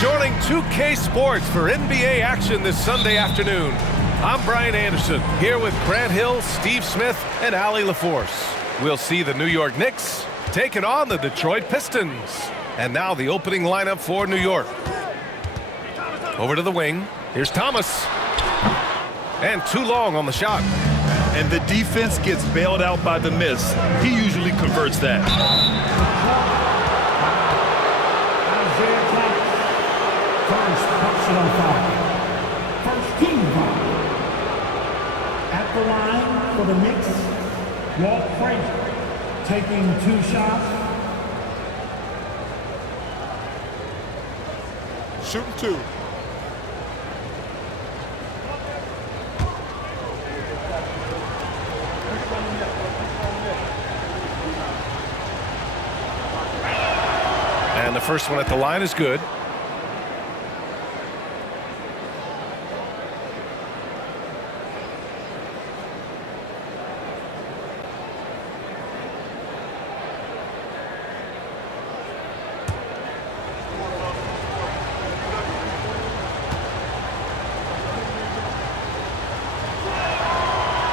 Joining 2K Sports for NBA action this Sunday afternoon. I'm Brian Anderson, here with Grant Hill, Steve Smith, and Allie LaForce. We'll see the New York Knicks taking on the Detroit Pistons. And now the opening lineup for New York. Over to the wing. Here's Thomas. And too long on the shot. And the defense gets bailed out by the miss. He usually converts that. First personal foul. First team foul. At the line for the Knicks, Walt Frazier taking 2 shots. Shooting 2. And the first one at the line is good.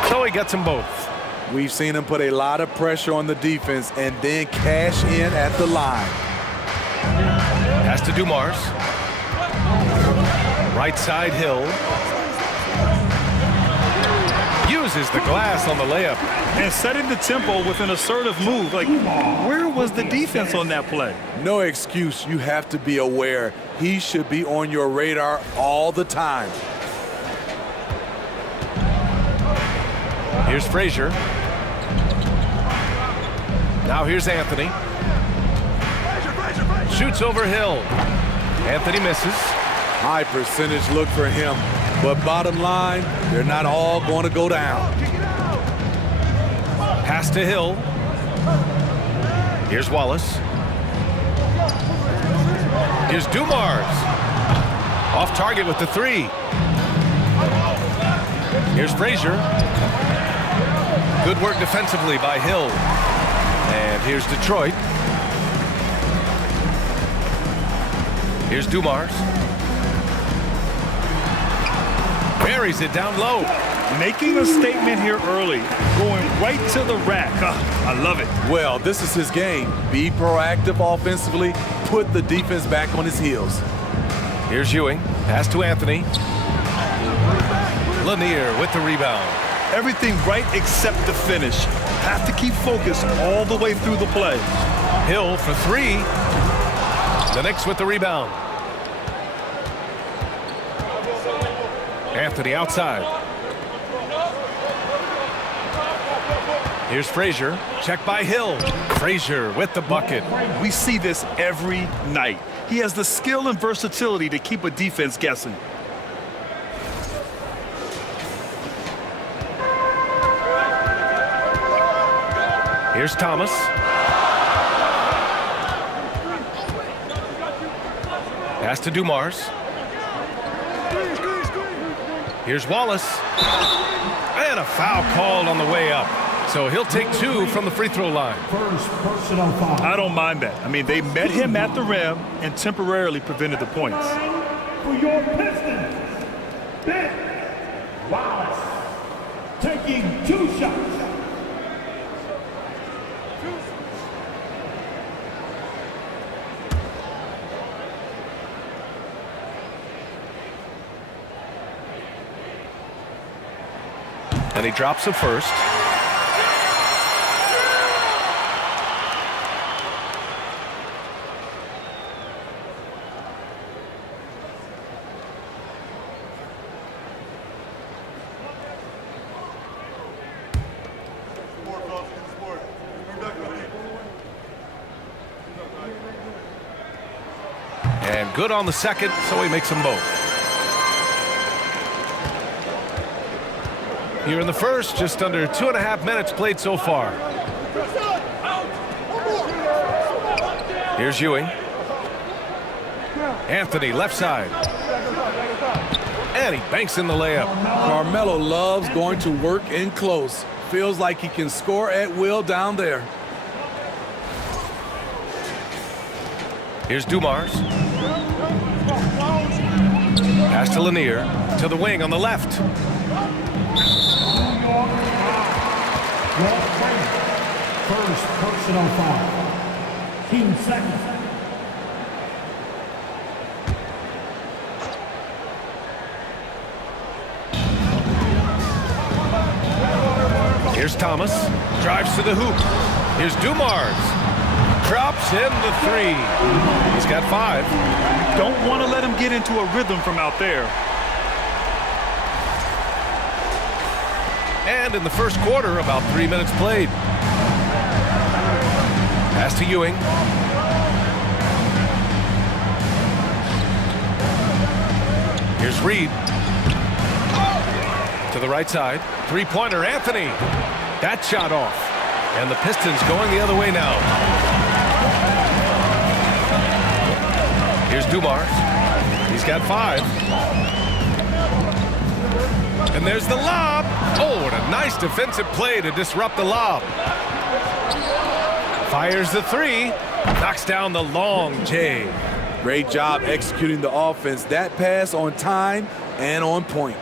So he gets them both. We've seen him put a lot of pressure on the defense and then cash in at the line. Pass to Dumars. Right side Hill. Uses the glass on the layup. And setting the tempo with an assertive move. Like, where was the defense on that play? No excuse. You have to be aware. He should be on your radar all the time. Here's Frazier. Now here's Anthony. Shoots over Hill. Anthony misses. High percentage look for him. But bottom line, they're not all going to go down. Pass to Hill. Here's Wallace. Here's Dumars. Off target with the 3. Here's Frazier. Good work defensively by Hill. And here's Detroit. Here's Dumars. Buries it down low. Making a statement here early. Going right to the rack. I love it. Well, this is his game. Be proactive offensively. Put the defense back on his heels. Here's Ewing. Pass to Anthony. Lanier with the rebound. Everything right except the finish. Have to keep focused all the way through the play. Hill for 3. The Knicks with the rebound. Anthony outside. Here's Frazier. Check by Hill. Frazier with the bucket. We see this every night. He has the skill and versatility to keep a defense guessing. Here's Thomas. Pass to Dumars. Here's Wallace. And a foul called on the way up. So he'll take 2 from the free throw line. First personal foul. I don't mind that. I mean, they met him at the rim and temporarily prevented the points. For your Pistons, Ben Wallace taking 2 shots. And he drops the first. And good on the second, so he makes them both. Here in the first, just under 2.5 minutes played so far. Here's Ewing. Anthony, left side. And he banks in the layup. Carmelo loves going to work in close. Feels like he can score at will down there. Here's Dumars. Pass to Lanier, to the wing on the left. New York, first personal foul. Team second. Here's Thomas, drives to the hoop. Here's Dumars, drops in the three. He's got 5. Don't want to let him get into a rhythm from out there. And in the first quarter, about 3 minutes played. Pass to Ewing. Here's Reed. To the right side. Three-pointer, Anthony. That shot off. And the Pistons going the other way now. Here's Dumars. He's got 5. And there's the lob. Oh, what a nice defensive play to disrupt the lob. Fires the 3. Knocks down the long J. Great job executing the offense. That pass on time and on point.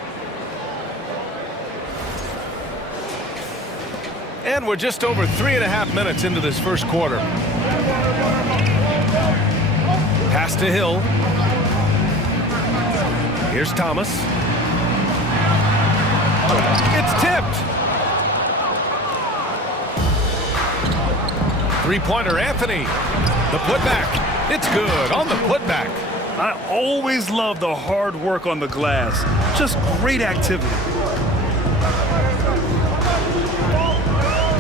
And we're just over 3.5 minutes into this first quarter. Pass to Hill. Here's Thomas. It's tipped. Three-pointer, Anthony. The putback. It's good on the putback. I always love the hard work on the glass. Just great activity.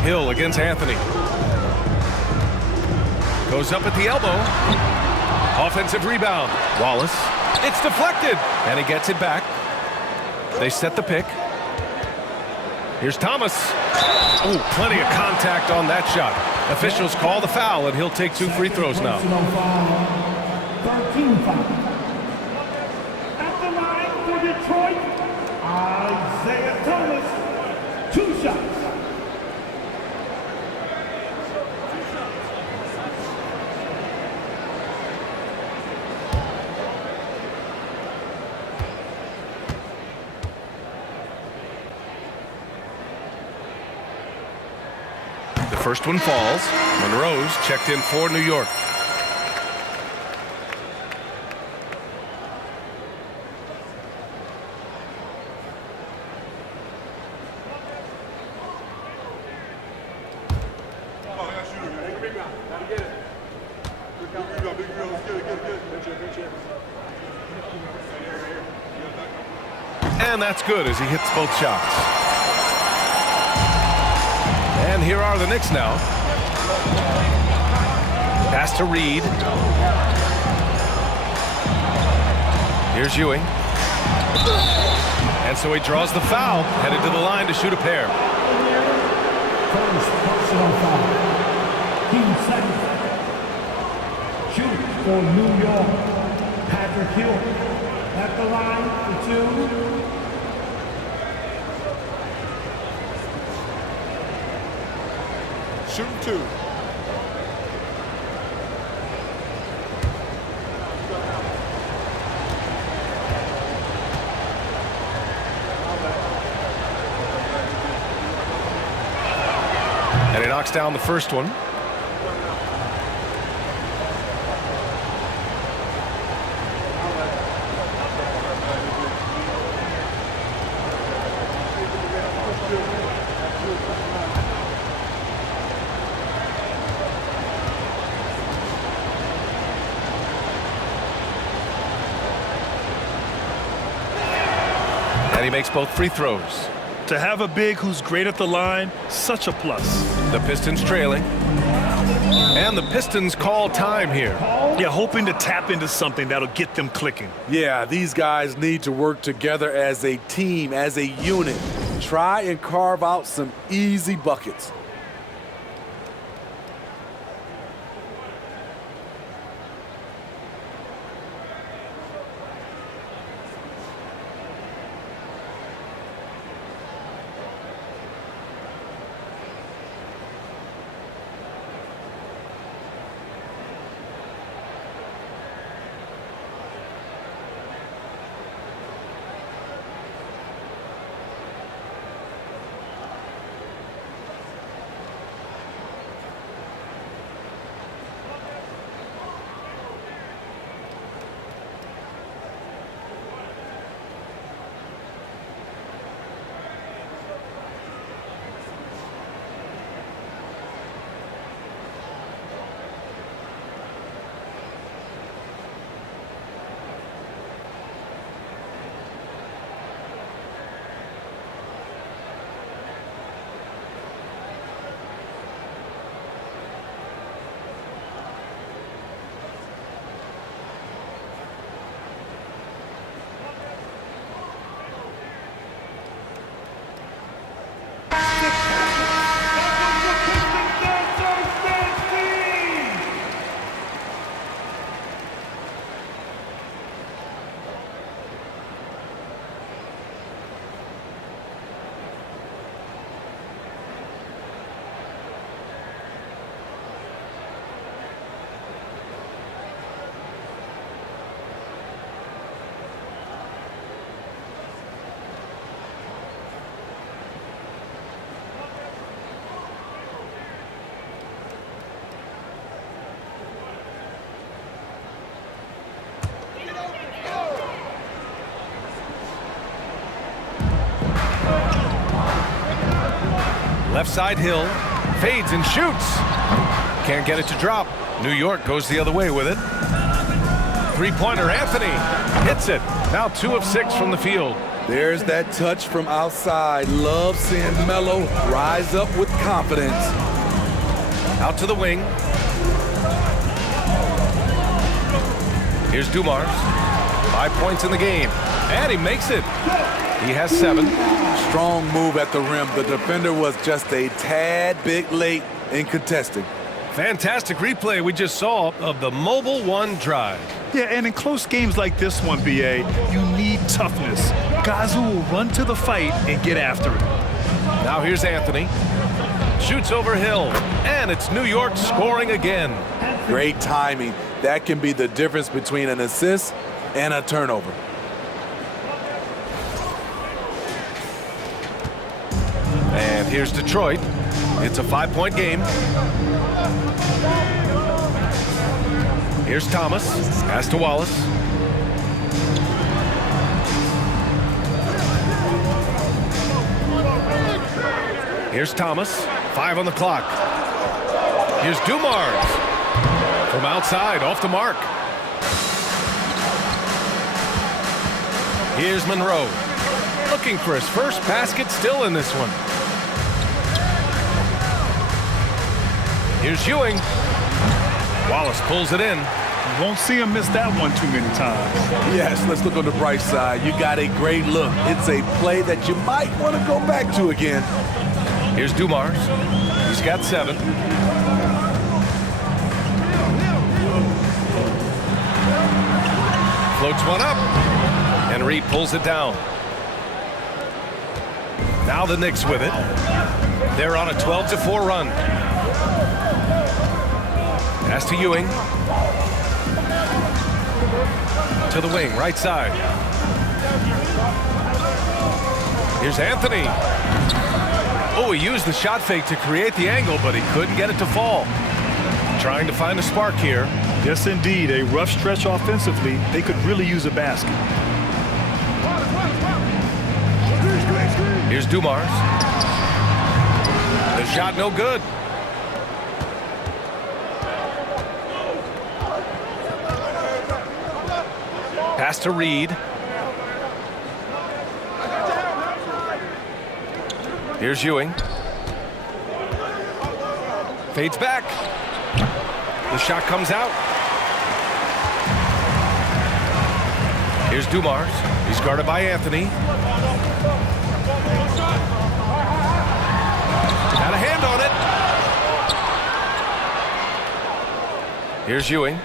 Hill against Anthony. Goes up at the elbow. Offensive rebound. Wallace. It's deflected. And he gets it back. They set the pick. Here's Thomas. Oh, plenty of contact on that shot. Officials call the foul, and he'll take 2 free throws now. 13 foul. At the line for Detroit, Isaiah Thomas. 2 shots. The first one falls. Monroe's checked in for New York. And that's good as he hits both shots. And here are the Knicks now. Pass to Reed. Here's Ewing. And so he draws the foul, headed to the line to shoot a pair. First personal foul. Team second. Shooting for New York, Patrick Hill. At the line for 2. Shooting 2. And he knocks down the first one. And he makes both free throws. To have a big who's great at the line, such a plus. The Pistons trailing. And the Pistons call time here. Yeah, hoping to tap into something that'll get them clicking. Yeah, these guys need to work together as a team, as a unit. Try and carve out some easy buckets. Left side Hill. Fades and shoots. Can't get it to drop. New York goes the other way with it. Three-pointer Anthony hits it. Now 2 of 6 from the field. There's that touch from outside. Love seeing Melo rise up with confidence. Out to the wing. Here's Dumars. 5 points in the game. And he makes it. He has 7. Strong move at the rim. The defender was just a tad bit late in contesting. Fantastic replay we just saw of the Mobile One drive. Yeah, and in close games like this one, B.A., you need toughness. Guys who will run to the fight and get after it. Now here's Anthony. Shoots over Hill. And it's New York scoring again. Great timing. That can be the difference between an assist and a turnover. And here's Detroit. It's a 5-point game. Here's Thomas. Pass to Wallace. Here's Thomas. 5 on the clock. Here's Dumars. From outside, off the mark. Here's Monroe. Looking for his first basket still in this one. Here's Ewing. Wallace pulls it in. You won't see him miss that one too many times. Yes, let's look on the bright side. You got a great look. It's a play that you might want to go back to again. Here's Dumars. He's got 7. Floats one up. And Reed pulls it down. Now the Knicks with it. They're on a 12-4 run. Pass to Ewing. To the wing, right side. Here's Anthony. Oh, he used the shot fake to create the angle, but he couldn't get it to fall. Trying to find a spark here. Yes, indeed. A rough stretch offensively. They could really use a basket. Here's Dumars. The shot no good. Pass to Reed. Here's Ewing. Fades back. The shot comes out. Here's Dumars. He's guarded by Anthony. Had a hand on it. Here's Ewing.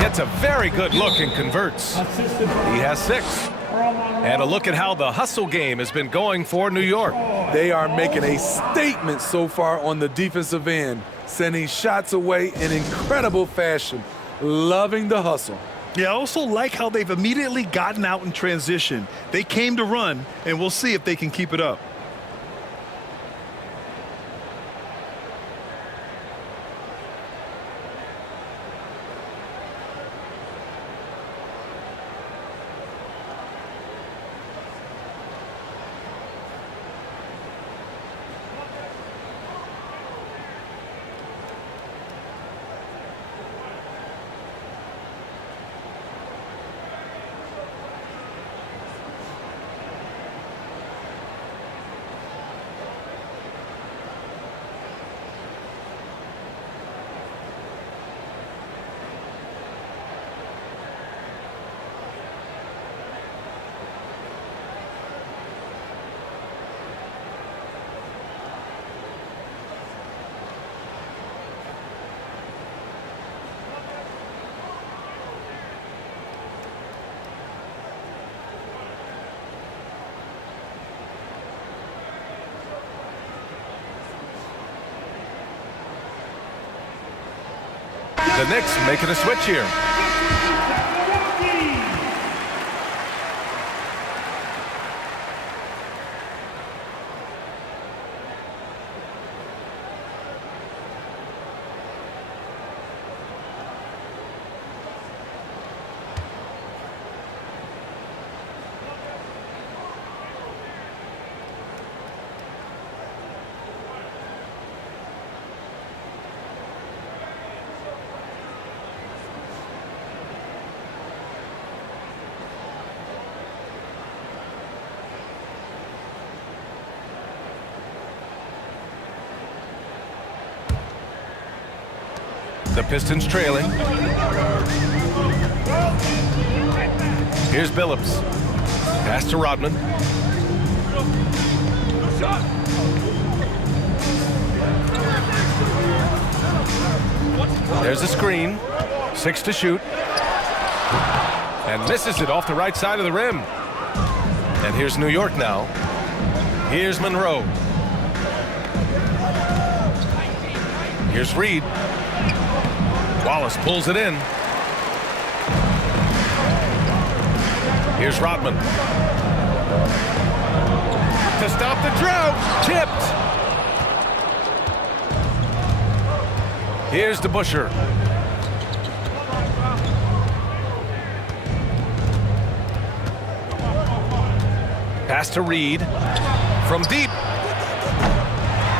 Gets a very good look and converts. He has 6. And a look at how the hustle game has been going for New York. They are making a statement so far on the defensive end, sending shots away in incredible fashion. Loving the hustle. Yeah, I also like how they've immediately gotten out in transition. They came to run, and we'll see if they can keep it up. The Knicks making a switch here. The Pistons trailing. Here's Billups. Pass to Rodman. There's a screen. 6 to shoot. And misses it off the right side of the rim. And here's New York now. Here's Monroe. Here's Reed. Wallace pulls it in. Here's Rodman. To stop the drought. Tipped. Here's DeBusschere. Pass to Reed. From deep.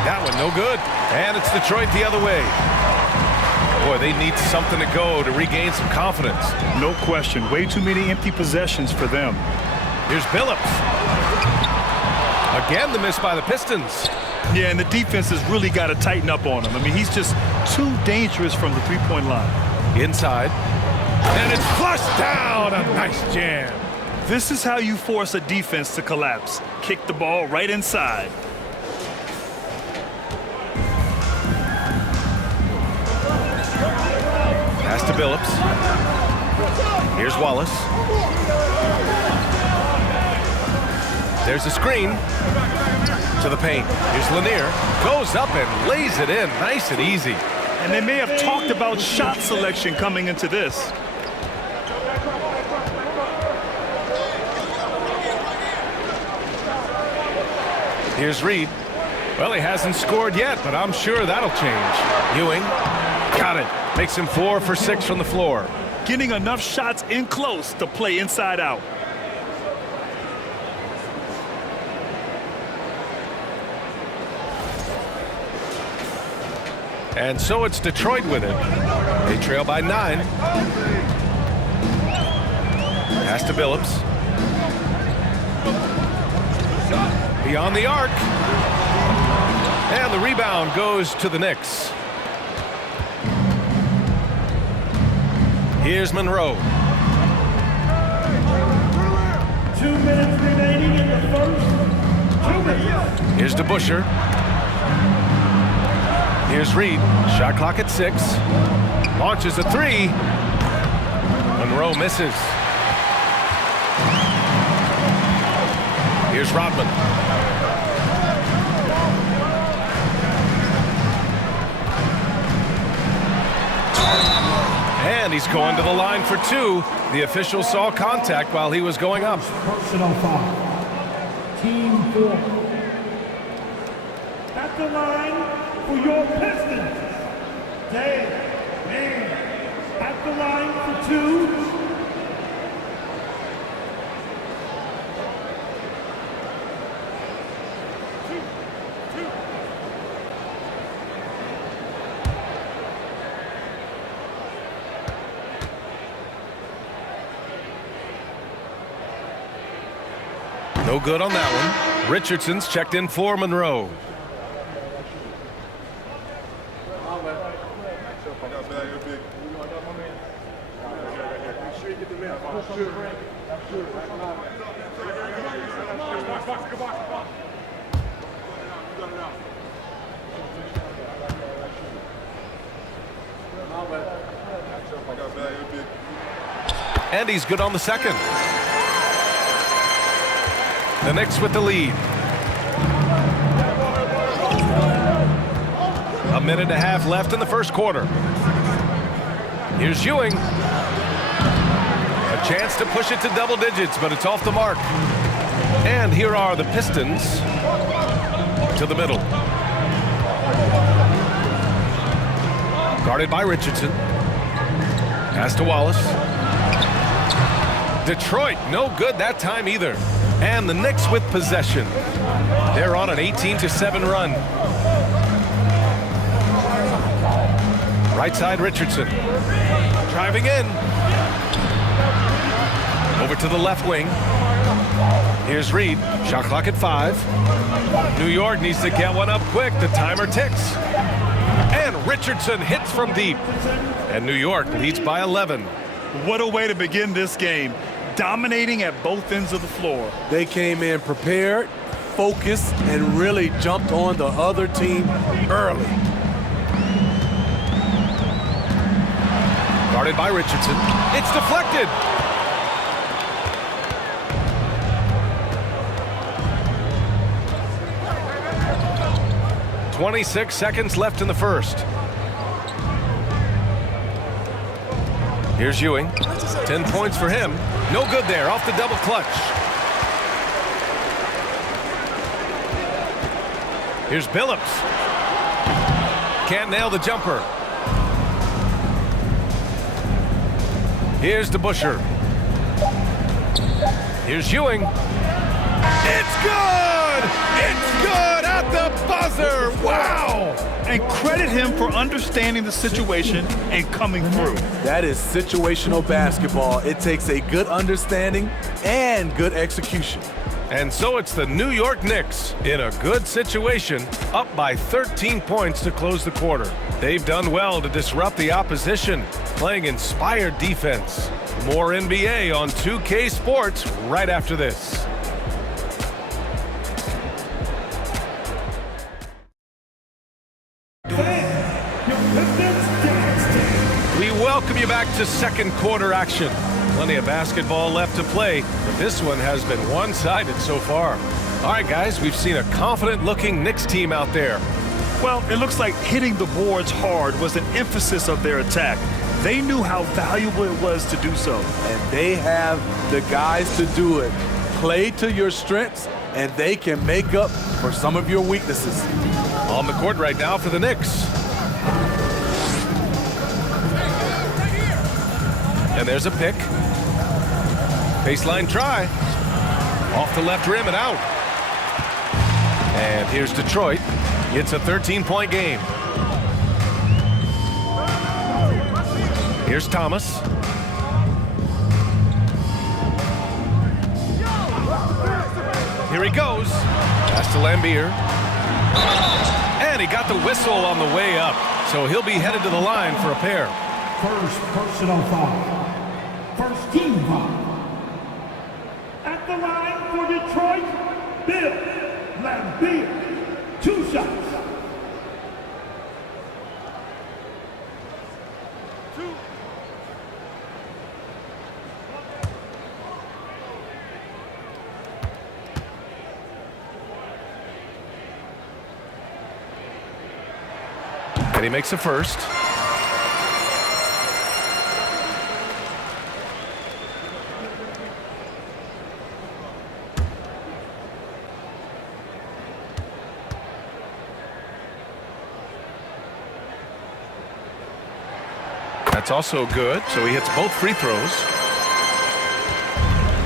That one no good. And it's Detroit the other way. Boy, they need something to go to regain some confidence. No question. Way too many empty possessions for them. Here's Billups. Again, the miss by the Pistons. Yeah, and the defense has really got to tighten up on him. I mean, he's just too dangerous from the three-point line. Inside. And it's flushed down. A nice jam. This is how you force a defense to collapse. Kick the ball right inside. Pass to Billups. Here's Wallace. There's a screen to the paint. Here's Lanier. Goes up and lays it in. Nice and easy. And they may have talked about shot selection coming into this. Here's Reed. Well, he hasn't scored yet, but I'm sure that'll change. Ewing. Got it. Makes him 4 for 6 from the floor. Getting enough shots in close to play inside out. And so it's Detroit with it. They trail by 9. Pass to Billups. Beyond the arc. And the rebound goes to the Knicks. Here's Monroe. 2 minutes remaining in the first. 2 minutes. Here's DeBusschere. Here's Reed. Shot clock at 6. Launches a 3. Monroe misses. Here's Rodman. And he's going to the line for 2. The official saw contact while he was going up. Personal foul. Team 4. At the line for your Pistons. Dave Mann. At the line for 2. No good on that one. Richardson's checked in for Monroe. And he's good on the second. The Knicks with the lead. A minute and a half left in the first quarter. Here's Ewing. A chance to push it to double digits, but it's off the mark. And here are the Pistons to the middle. Guarded by Richardson. Pass to Wallace. Detroit, no good that time either. And the Knicks with possession. They're on an 18-7 run. Right side, Richardson. Driving in. Over to the left wing. Here's Reed. Shot clock at 5. New York needs to get one up quick. The timer ticks. And Richardson hits from deep. And New York leads by 11. What a way to begin this game. Dominating at both ends of the floor. They came in prepared, focused, and really jumped on the other team early. Guarded by Richardson. It's deflected. "26 seconds left in the first. Here's Ewing. 10 points for him. No good there, off the double clutch. Here's Billups. Can't nail the jumper. Here's DeBusschere. Here's Ewing. It's good! It's good at the buzzer! Wow! And credit him for understanding the situation and coming through. That is situational basketball. It takes a good understanding and good execution. And so it's the New York Knicks in a good situation, up by 13 points to close the quarter. They've done well to disrupt the opposition, playing inspired defense. More NBA on 2K Sports right after this. We welcome you back to second quarter action. Plenty of basketball left to play, but this one has been one-sided so far. All right, guys, we've seen a confident-looking Knicks team out there. Well, it looks like hitting the boards hard was an emphasis of their attack. They knew how valuable it was to do so. And they have the guys to do it. Play to your strengths, and they can make up for some of your weaknesses. On the court right now for the Knicks. And there's a pick. Baseline try. Off the left rim and out. And here's Detroit. It's a 13-point game. Here's Thomas. Here he goes. Pass to Lambeer. And he got the whistle on the way up. So he'll be headed to the line for a pair. First personal foul. First team foul. At the line for Detroit, Bill Lambeer. 2 shots. And he makes a first. That's also good, so he hits both free throws.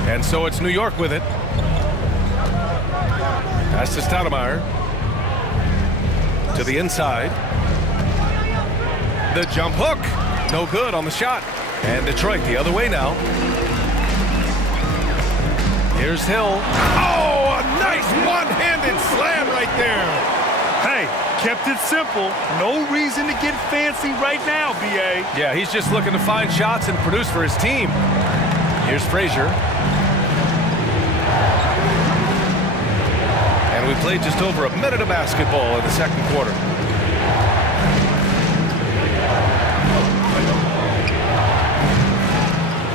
And so it's New York with it. Pass to Amar'e. To the inside. The jump hook. No good on the shot. And Detroit the other way now. Here's Hill. Oh, a nice one-handed slam right there. Hey, kept it simple. No reason to get fancy right now, B.A. Yeah, he's just looking to find shots and produce for his team. Here's Frazier. And we played just over a minute of basketball in the second quarter.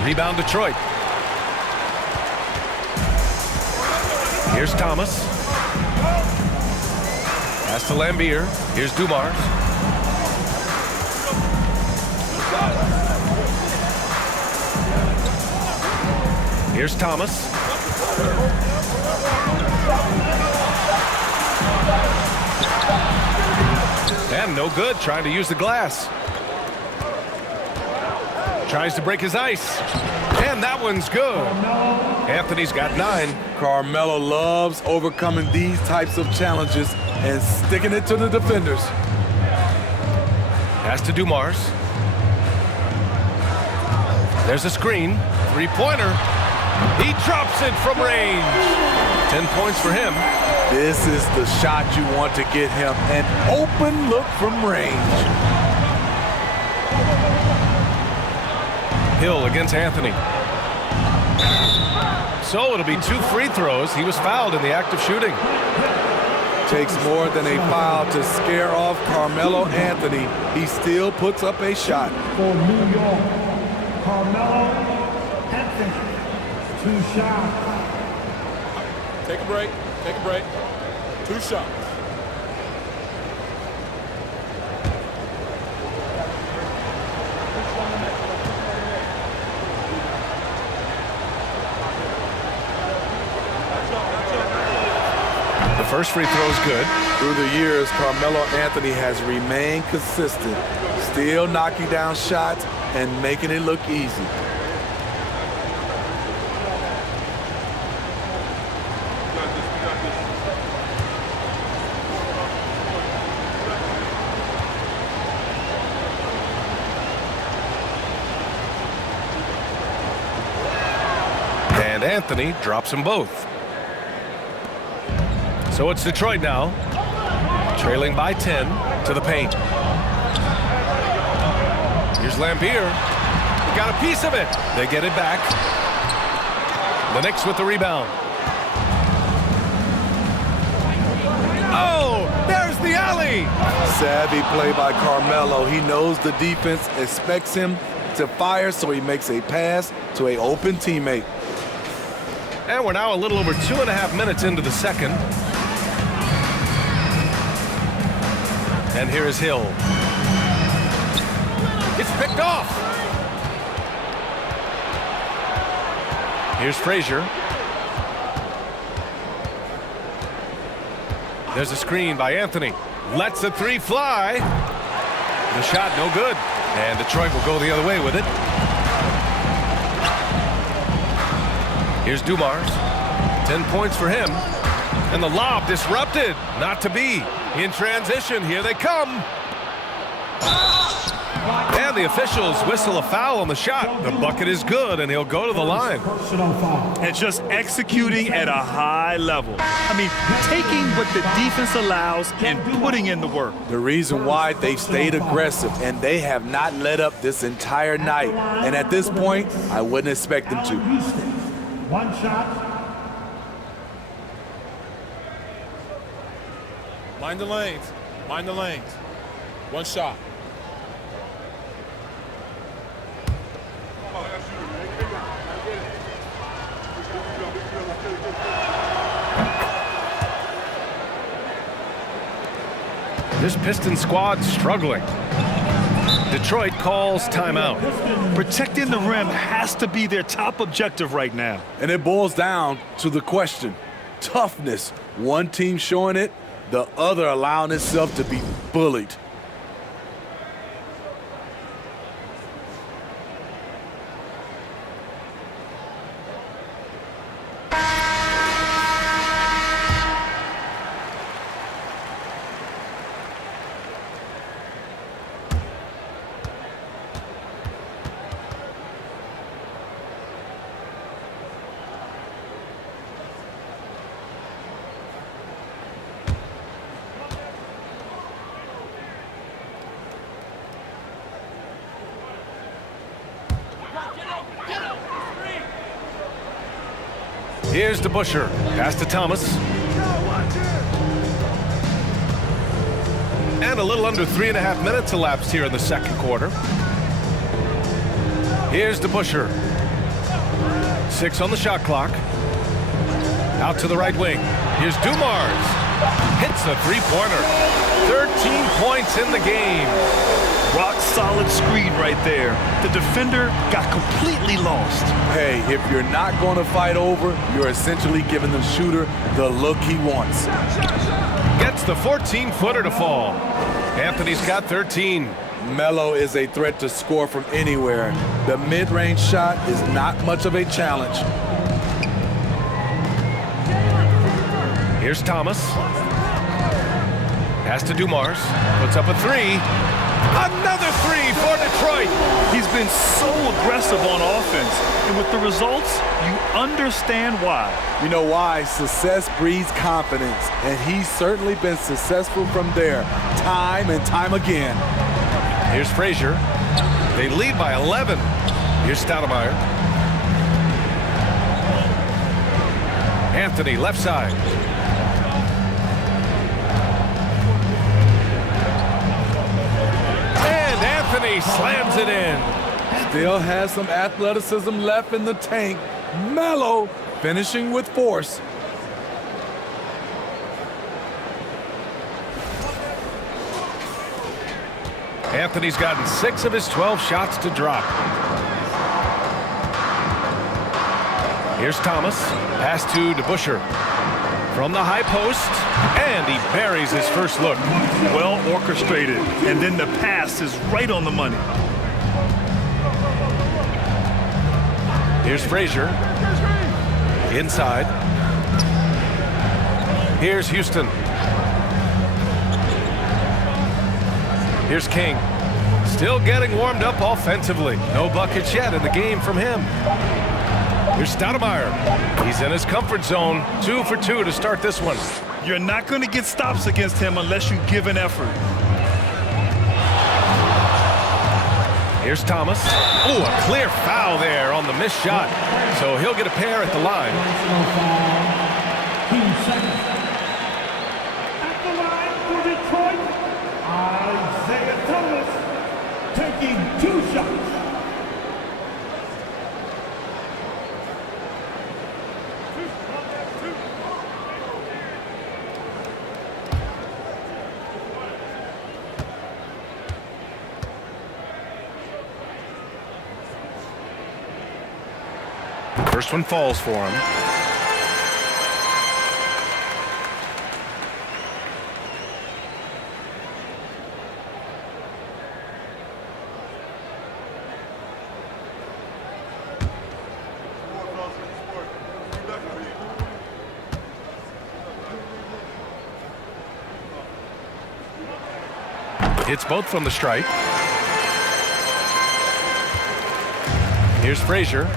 Rebound Detroit. Here's Thomas. Pass to Lambeer. Here's Dumars. Here's Thomas. And no good, trying to use the glass. Tries to break his ice. And that one's good. Anthony's got 9. Carmelo loves overcoming these types of challenges and sticking it to the defenders. Pass to Dumars. There's a screen. Three-pointer. He drops it from range. 10 points for him. This is the shot you want to get him. An open look from range. Hill against Anthony. So it'll be 2 free throws. He was fouled in the act of shooting. Takes more than a foul to scare off Carmelo Anthony. He still puts up a shot. For New York, Carmelo Anthony, 2 shots. Take a break. Take a break. 2 shots. The first free throw is good. Through the years, Carmelo Anthony has remained consistent, still knocking down shots and making it look easy. And Anthony drops them both. So it's Detroit now, trailing by 10 to the paint. Here's Lambier. Got a piece of it. They get it back. The Knicks with the rebound. Oh, there's the alley. Savvy play by Carmelo. He knows the defense expects him to fire, so he makes a pass to an open teammate. And we're now a little over 2.5 minutes into the second. And here is Hill. It's picked off. Here's Frazier. There's a screen by Anthony. Lets the 3 fly. The shot no good. And Detroit will go the other way with it. Here's Dumars. 10 points for him. And the lob disrupted. Not to be. In transition, here they come. And the officials whistle a foul on the shot. The bucket is good, and he'll go to the line. And just executing at a high level. I mean, taking what the defense allows and putting in the work. The reason why they stayed aggressive, and they have not let up this entire night. And at this point, I wouldn't expect them to. 1 shot. Mind the lanes. Mind the lanes. 1 shot. This Pistons squad struggling. Detroit calls timeout. Protecting the rim has to be their top objective right now. And it boils down to the question. Toughness. One team showing it, the other allowing itself to be bullied. Here's DeBusschere. Pass to Thomas. And a little under 3.5 minutes elapsed here in the second quarter. Here's DeBusschere. 6 on the shot clock. Out to the right wing. Here's Dumars. Hits a 3-pointer. 13 points in the game. Rock solid screen right there. The defender got completely lost. Hey, if you're not going to fight over, you're essentially giving the shooter the look he wants. Gets the 14-footer to fall. Anthony's got 13. Melo is a threat to score from anywhere. The mid-range shot is not much of a challenge. Here's Thomas. Pass to Dumars. Puts up a 3. Another three for Detroit. He's been so aggressive on offense, and with the results, you understand why. You know why? Success breeds confidence, and he's certainly been successful from there, time and time again. Here's Frazier. They lead by 11. Here's Stoudemire. Anthony, left side. And Anthony slams it in. Still has some athleticism left in the tank. Mellow, finishing with force. Anthony's gotten 6 of his 12 shots to drop. Here's Thomas. Pass to DeBusschere. From the high post, and he buries his first look. Well orchestrated, and then the pass is right on the money. Here's Frazier. Inside. Here's Houston. Here's King. Still getting warmed up offensively. No buckets yet in the game from him. Here's Stoudemire. He's in his comfort zone. 2 for 2 to start this one. You're not going to get stops against him unless you give an effort. Here's Thomas. Oh, a clear foul there on the missed shot. So he'll get a pair at the line. At the line for Detroit, Isaiah Thomas taking 2 shots. First one falls for him. Hits both from the stripe. Here's Frazier.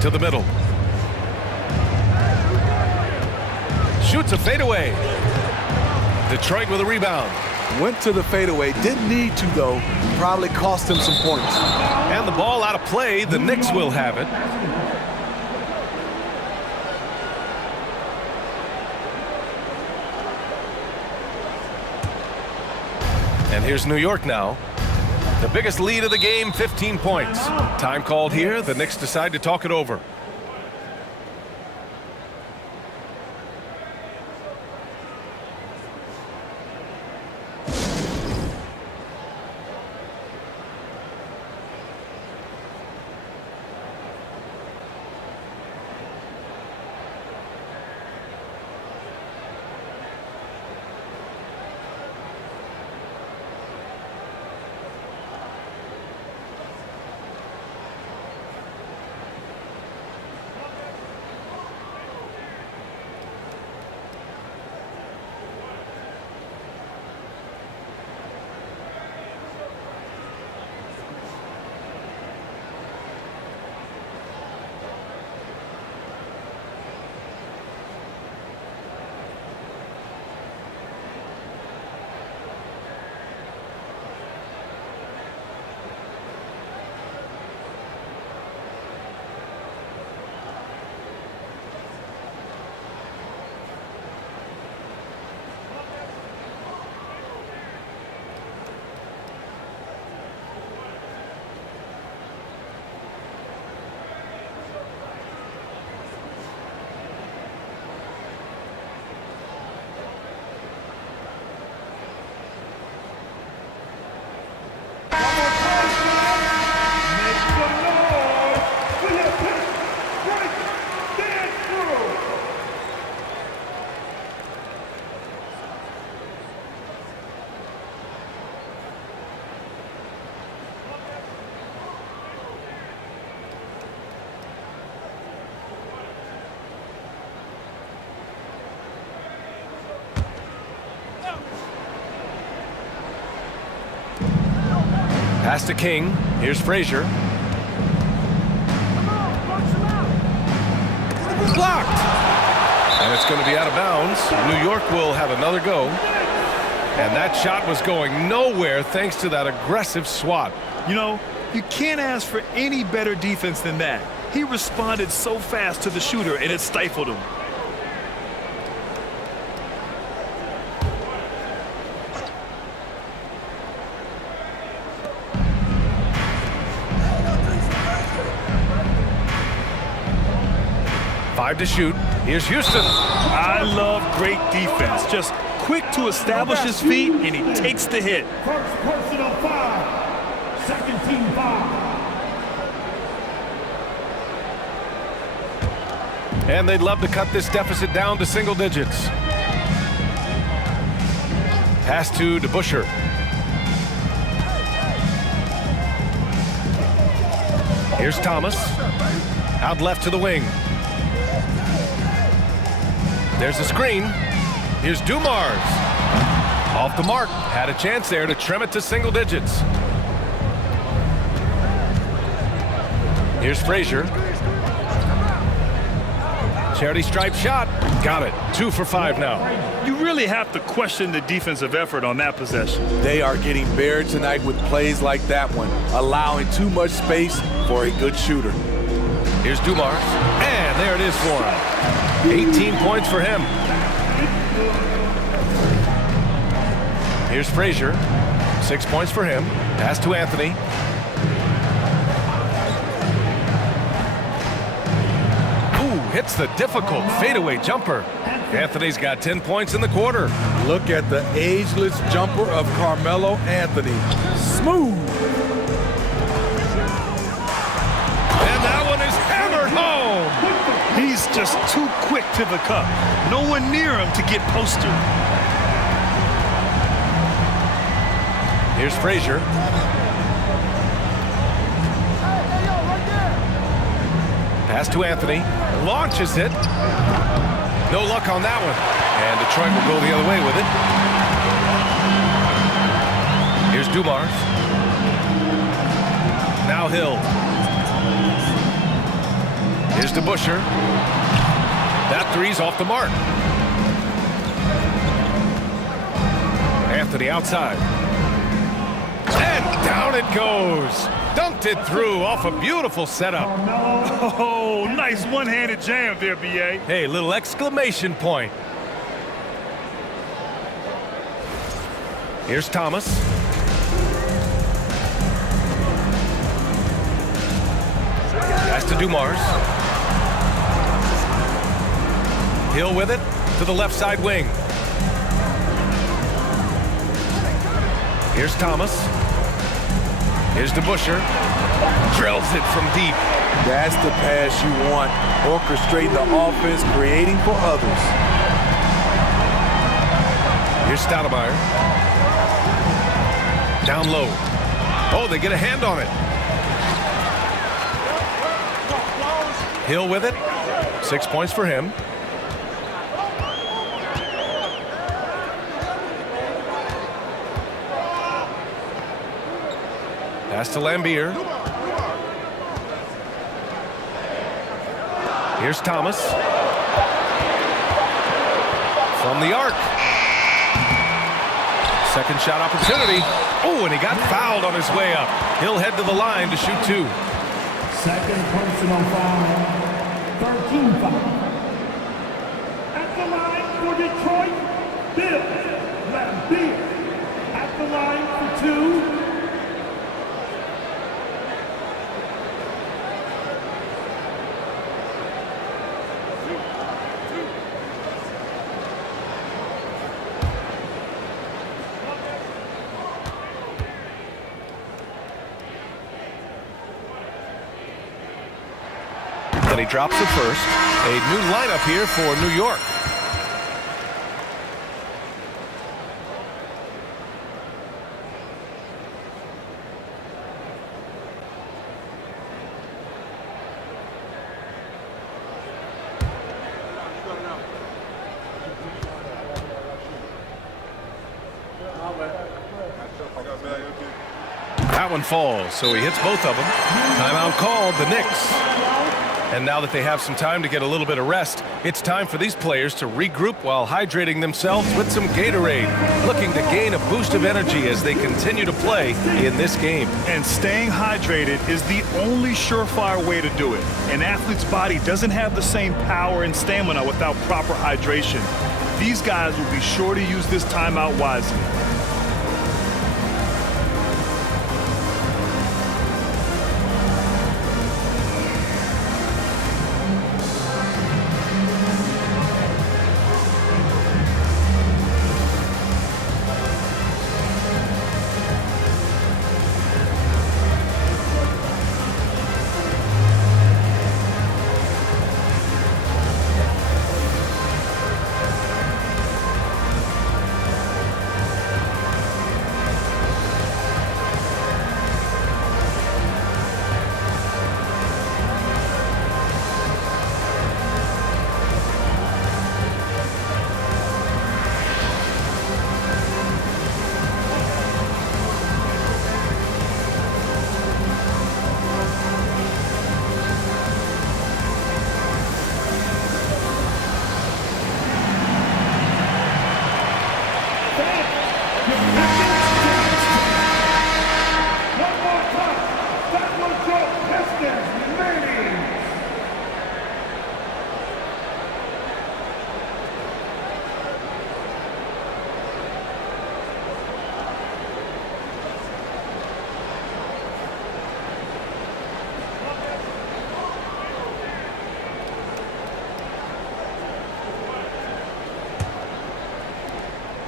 To the middle. Shoots a fadeaway. Detroit with a rebound. Went to the fadeaway. Didn't need to, though. Probably cost him some points. And the ball out of play. The Knicks will have it. And here's New York now. The biggest lead of the game, 15 points. Time called here. The Knicks decide to talk it over. Pass to King. Here's Frazier. Blocked. And it's going to be out of bounds. New York will have another go. And that shot was going nowhere thanks to that aggressive swat. You know, you can't ask for any better defense than that. He responded so fast to the shooter, and it stifled him. Five to shoot. Here's Houston. I love great defense. Just quick to establish his feet, and he takes the hit. First personal foul. Second team foul. And they'd love to cut this deficit down to single digits. Pass to DeBusschere. Here's Thomas. Out left to the wing. There's a screen. Here's Dumars. Off the mark. Had a chance there to trim it to single digits. Here's Frazier. Charity stripe shot. Got it. 2 for 5 now. You really have to question the defensive effort on that possession. They are getting buried tonight with plays like that one, allowing too much space for a good shooter. Here's Dumars. And there it is for him. 18 points for him. Here's Frazier. 6 points for him. Pass to Anthony. Ooh, hits the difficult fadeaway jumper. Anthony's got 10 points in the quarter. Look at the ageless jumper of Carmelo Anthony. Smooth. And that one is hammered home. He's just too quick to the cup. No one near him to get posted. Here's Frazier. Pass to Anthony. Launches it. No luck on that one. And Detroit will go the other way with it. Here's Dumars. Now Hill. Here's DeBusschere. That three's off the mark. Anthony outside. And down it goes. Dunked it through off a beautiful setup. Oh, nice one-handed jam there, B.A. Hey, little exclamation point. Here's Thomas. Pass to Dumars. Hill with it to the left side wing. Here's Thomas. Here's DeBusschere. Drills it from deep. That's the pass you want. Orchestrating the offense, creating for others. Here's Stoudemire. Down low. Oh, they get a hand on it. Hill with it. 6 points for him. Pass to Lambier. Here's Thomas. From the arc. Second shot opportunity. Oh, and he got fouled on his way up. He'll head to the line to shoot 2. Second personal foul. 13 foul. At the line for Detroit, Bill Lambier. At the line for 2. And he drops it first. A new lineup here for New York. That one falls, so he hits both of them. Timeout called, the Knicks. And now that they have some time to get a little bit of rest, it's time for these players to regroup while hydrating themselves with some Gatorade, looking to gain a boost of energy as they continue to play in this game. And staying hydrated is the only surefire way to do it. An athlete's body doesn't have the same power and stamina without proper hydration. These guys will be sure to use this timeout wisely.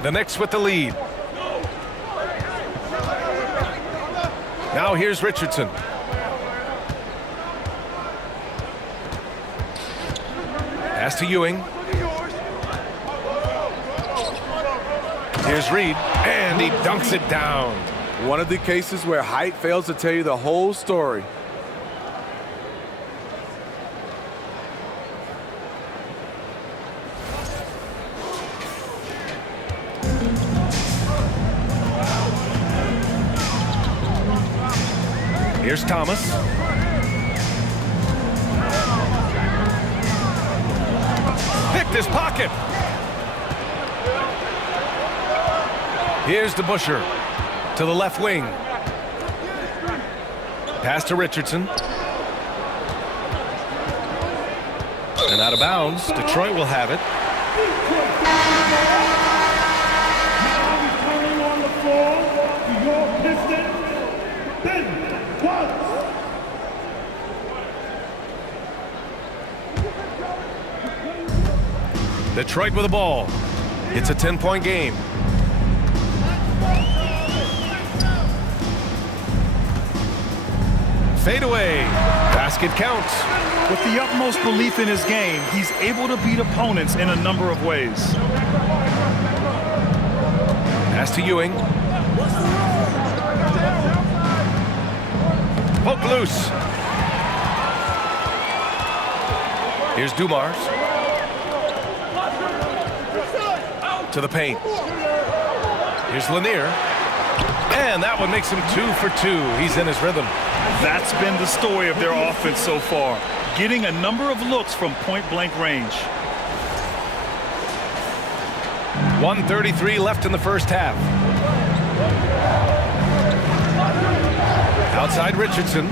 The Knicks with the lead. Now here's Richardson. Pass to Ewing. Here's Reed, and he dunks it down. One of the cases where height fails to tell you the whole story. Here's Thomas. Picked his pocket. Here's DeBusschere to the left wing. Pass to Richardson. And out of bounds. Detroit will have it. Now returning on the floor to your Pistons, Ben. Detroit with the ball. It's a 10-point game. Fade away. Basket counts. With the utmost belief in his game, he's able to beat opponents in a number of ways. Pass to Ewing. Poke loose. Here's Dumars. To the paint. Here's Lanier. And that one makes him 2 for 2. He's in his rhythm. That's been the story of their offense so far, getting a number of looks from point-blank range. 1:33 left in the first half. Outside Richardson.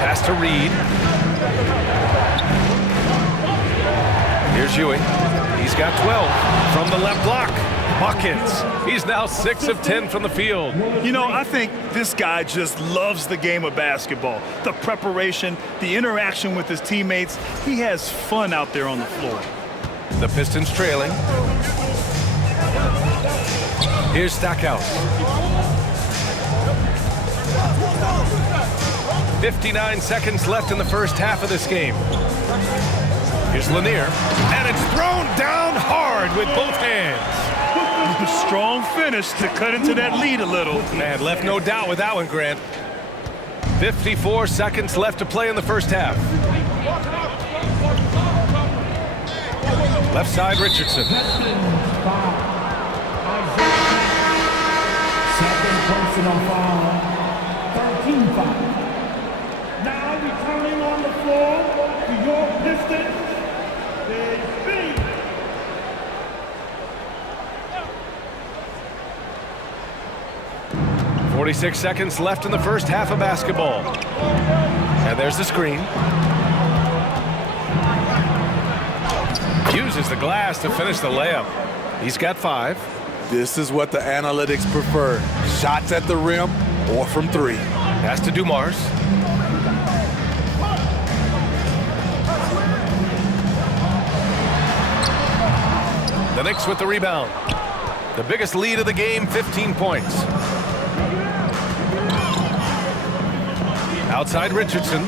Pass to Reed. Here's Ewing. He's got 12 from the left block. Buckets. He's now 6 of 10 from the field. You know, I think this guy just loves the game of basketball. The preparation, the interaction with his teammates. He has fun out there on the floor. The Pistons trailing. Here's Stackhouse. 59 seconds left in the first half of this game. Here's Lanier, and it's thrown down hard with both hands. Strong finish to cut into that lead a little. Man, left no doubt with that one, Grant. 54 seconds left to play in the first half. Left side, Richardson. personal foul, 13 foul. Now returning on the floor to your Pistons, Big B. 46 seconds left in the first half of basketball. And there's the screen. Uses the glass to finish the layup. He's got 5. This is what the analytics prefer. Shots at the rim or from 3. Pass to Dumars. The Knicks with the rebound. The biggest lead of the game, 15 points. Outside Richardson.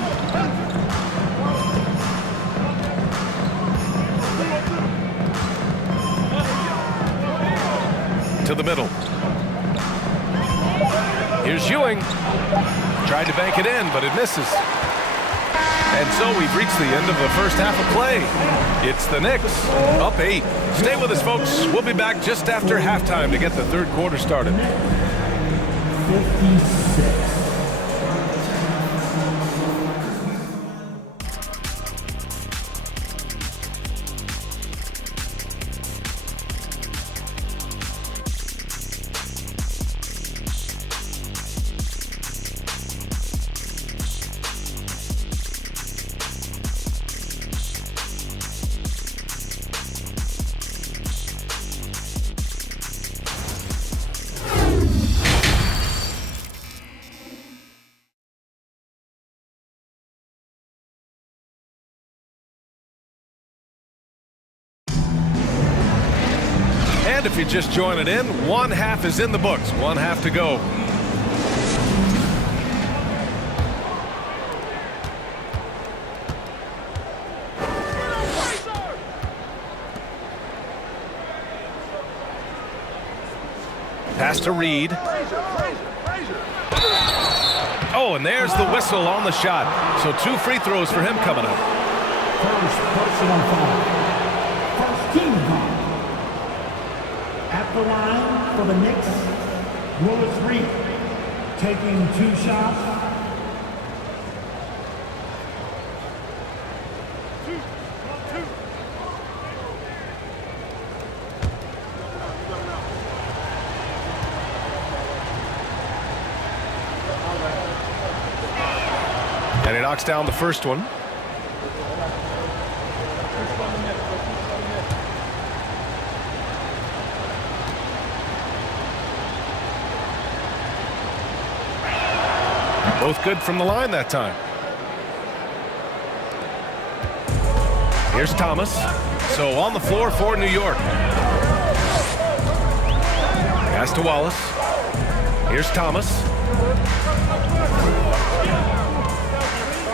To the middle. Here's Ewing. Tried to bank it in, but it misses. And so we've reached the end of the first half of play. It's the Knicks up 8. Stay with us, folks. We'll be back just after halftime to get the third quarter started. 56. And if you're just joining in, one half is in the books. One half to go. Pass to Reed. Oh, and there's the whistle on the shot. So 2 free throws for him coming up. First personal foul. First team foul. At the line for the Knicks, Willis Reed taking 2 shots. And he knocks down the first one. Both good from the line that time. Here's Thomas. So on the floor for New York. Pass to Wallace. Here's Thomas.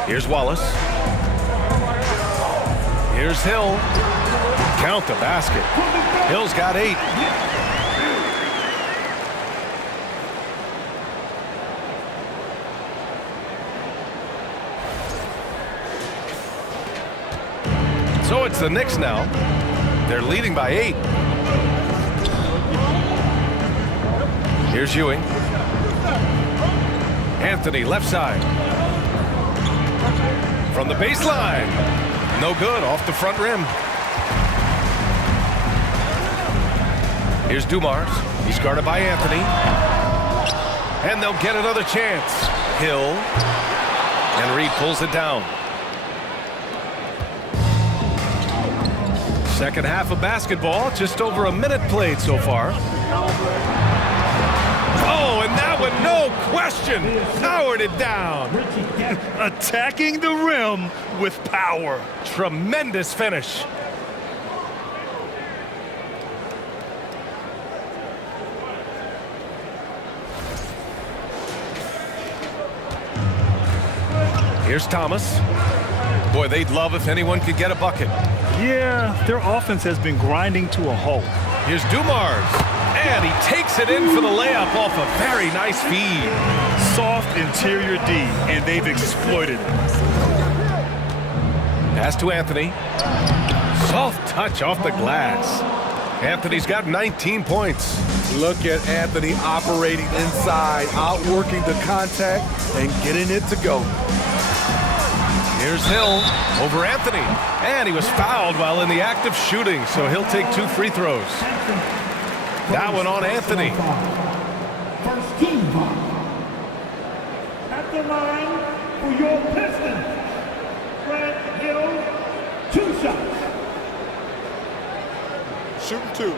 Here's Wallace. Here's Hill. Count the basket. Hill's got 8. So it's the Knicks now. They're leading by 8. Here's Ewing. Anthony, left side. From the baseline. No good, off the front rim. Here's Dumars. He's guarded by Anthony. And they'll get another chance. Hill. And Reed pulls it down. Second half of basketball, just over a minute played so far. Oh, and that one, no question, powered it down. Attacking the rim with power. Tremendous finish. Here's Thomas. Boy, they'd love if anyone could get a bucket. Yeah, their offense has been grinding to a halt. Here's Dumars. And he takes it in for the layup off a very nice feed. Soft interior D, and they've exploited it. Pass to Anthony. Soft touch off the glass. Anthony's got 19 points. Look at Anthony operating inside, outworking the contact and getting it to go. Here's Hill over Anthony. And he was fouled while in the act of shooting, so he'll take 2 free throws. That one on Anthony. First team foul. At the line for your Pistons, Grant Hill, 2 shots. Shooting 2.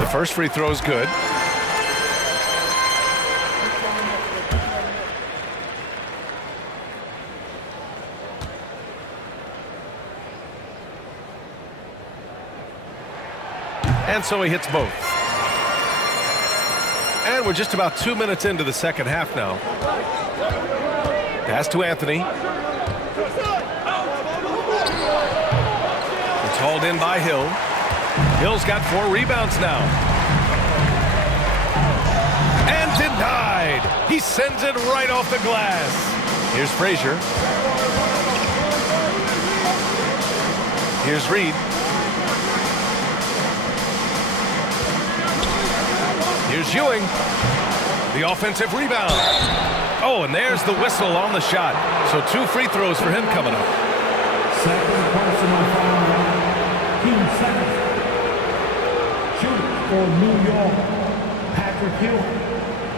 The first free throw is good. And so he hits both. And we're just about 2 minutes into the second half now. Pass to Anthony. It's hauled in by Hill. Hill's got 4 rebounds now. And denied. He sends it right off the glass. Here's Frazier. Here's Reed. Here's Ewing. The offensive rebound. Oh, and there's the whistle on the shot. So 2 free throws for him coming up. Second personal foul. Team second. Shooting for New York, Patrick Hill.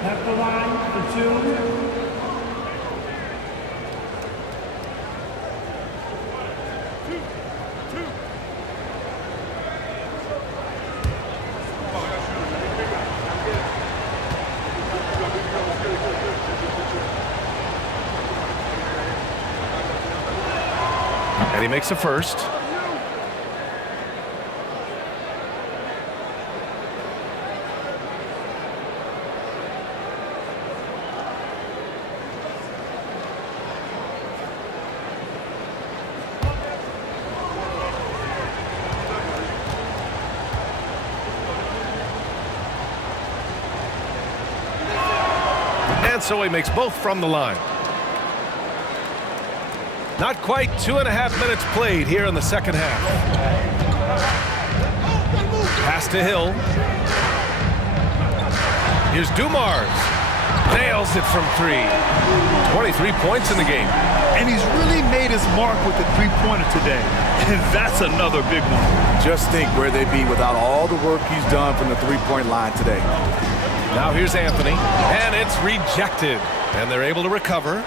At the line for 2. And he makes a first. And so he makes both from the line. Not quite 2.5 minutes played here in the second half. Pass to Hill. Here's Dumars. Nails it from 3. 23 points in the game. And he's really made his mark with the 3-pointer today. And that's another big one. Just think where they'd be without all the work he's done from the 3-point line today. Now here's Anthony. And it's rejected. And they're able to recover.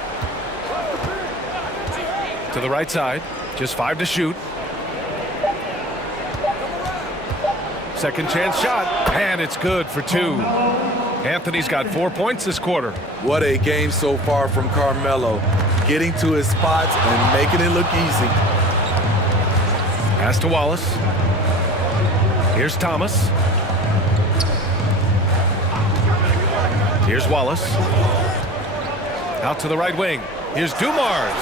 To the right side. Just 5 to shoot. Second chance shot. And it's good for 2. Anthony's got 4 points this quarter. What a game so far from Carmelo. Getting to his spots and making it look easy. Pass to Wallace. Here's Thomas. Here's Wallace. Out to the right wing. Here's Dumars.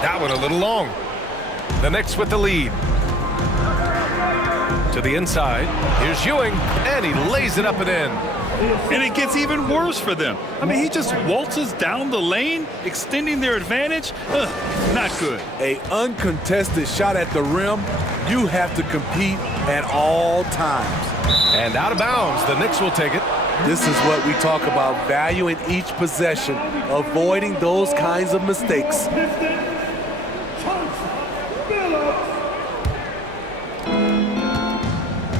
That one a little long. The Knicks with the lead. To the inside. Here's Ewing. And he lays it up and in. And it gets even worse for them. I mean, he just waltzes down the lane, extending their advantage. Not good. A uncontested shot at the rim. You have to compete at all times. And out of bounds. The Knicks will take it. This is what we talk about, valuing each possession, avoiding those kinds of mistakes.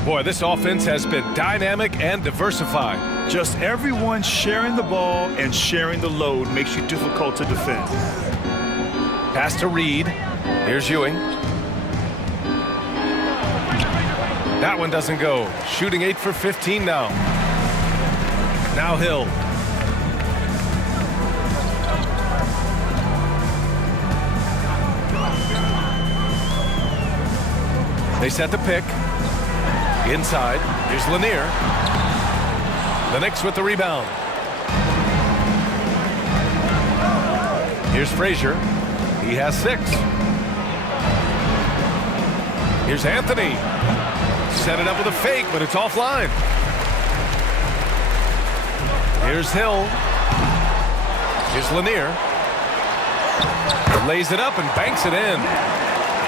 Boy, this offense has been dynamic and diversified. Just everyone sharing the ball and sharing the load makes you difficult to defend. Pass to Reed. Here's Ewing. That one doesn't go. Shooting 8 for 15 now. Now Hill. They set the pick. Inside. Here's Lanier. The Knicks with the rebound. Here's Frazier. He has 6. Here's Anthony. Set it up with a fake, but it's offline. Here's Hill. Here's Lanier. Lays it up and banks it in.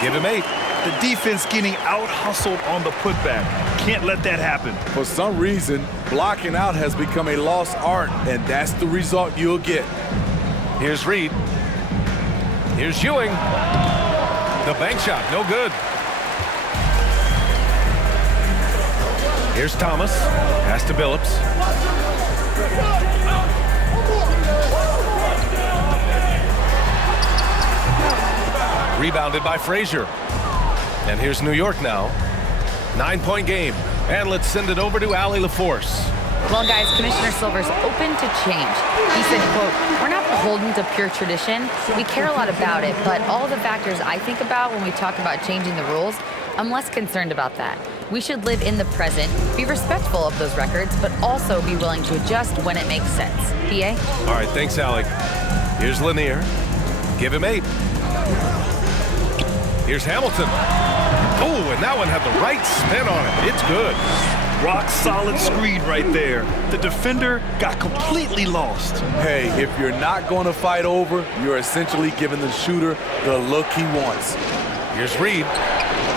Give him 8. The defense getting out-hustled on the putback. Can't let that happen. For some reason, blocking out has become a lost art, and that's the result you'll get. Here's Reed. Here's Ewing. The bank shot, no good. Here's Thomas. Pass to Billups. Rebounded by Frazier. And here's New York now. 9-point game. And let's send it over to Allie LaForce. Well, guys, Commissioner Silver's open to change. He said, quote, "We're not beholden to pure tradition. We care a lot about it, but all the factors I think about when we talk about changing the rules, I'm less concerned about that. We should live in the present, be respectful of those records, but also be willing to adjust when it makes sense." PA? All right, thanks, Allie. Here's Lanier. Give him 8. Here's Hamilton. Oh, and that one had the right spin on it. It's good. Rock solid screen right there. The defender got completely lost. Hey, if you're not going to fight over, you're essentially giving the shooter the look he wants. Here's Reed.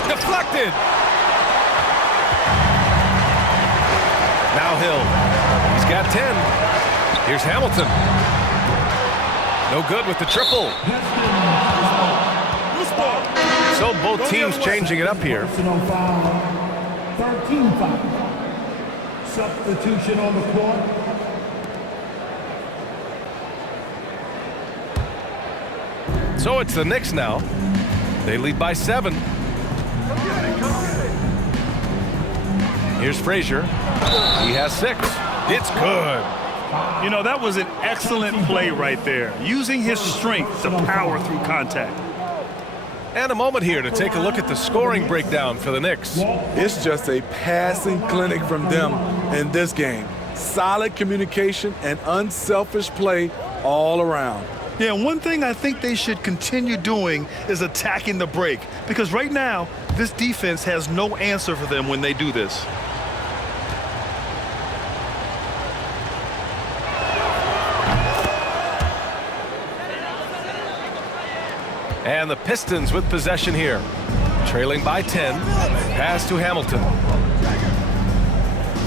Deflected. Now Hill. He's got 10. Here's Hamilton. No good with the triple. So both teams changing it up here. Personal foul. 13 foul. Substitution on the court. So it's the Knicks now. They lead by 7. Here's Frazier. He has 6. It's good. You know, that was an excellent play right there. Using his strength to power through contact. And a moment here to take a look at the scoring breakdown for the Knicks. It's just a passing clinic from them in this game. Solid communication and unselfish play all around. Yeah, one thing I think they should continue doing is attacking the break. Because right now, this defense has no answer for them when they do this. And the Pistons with possession here. Trailing by 10. Pass to Hamilton.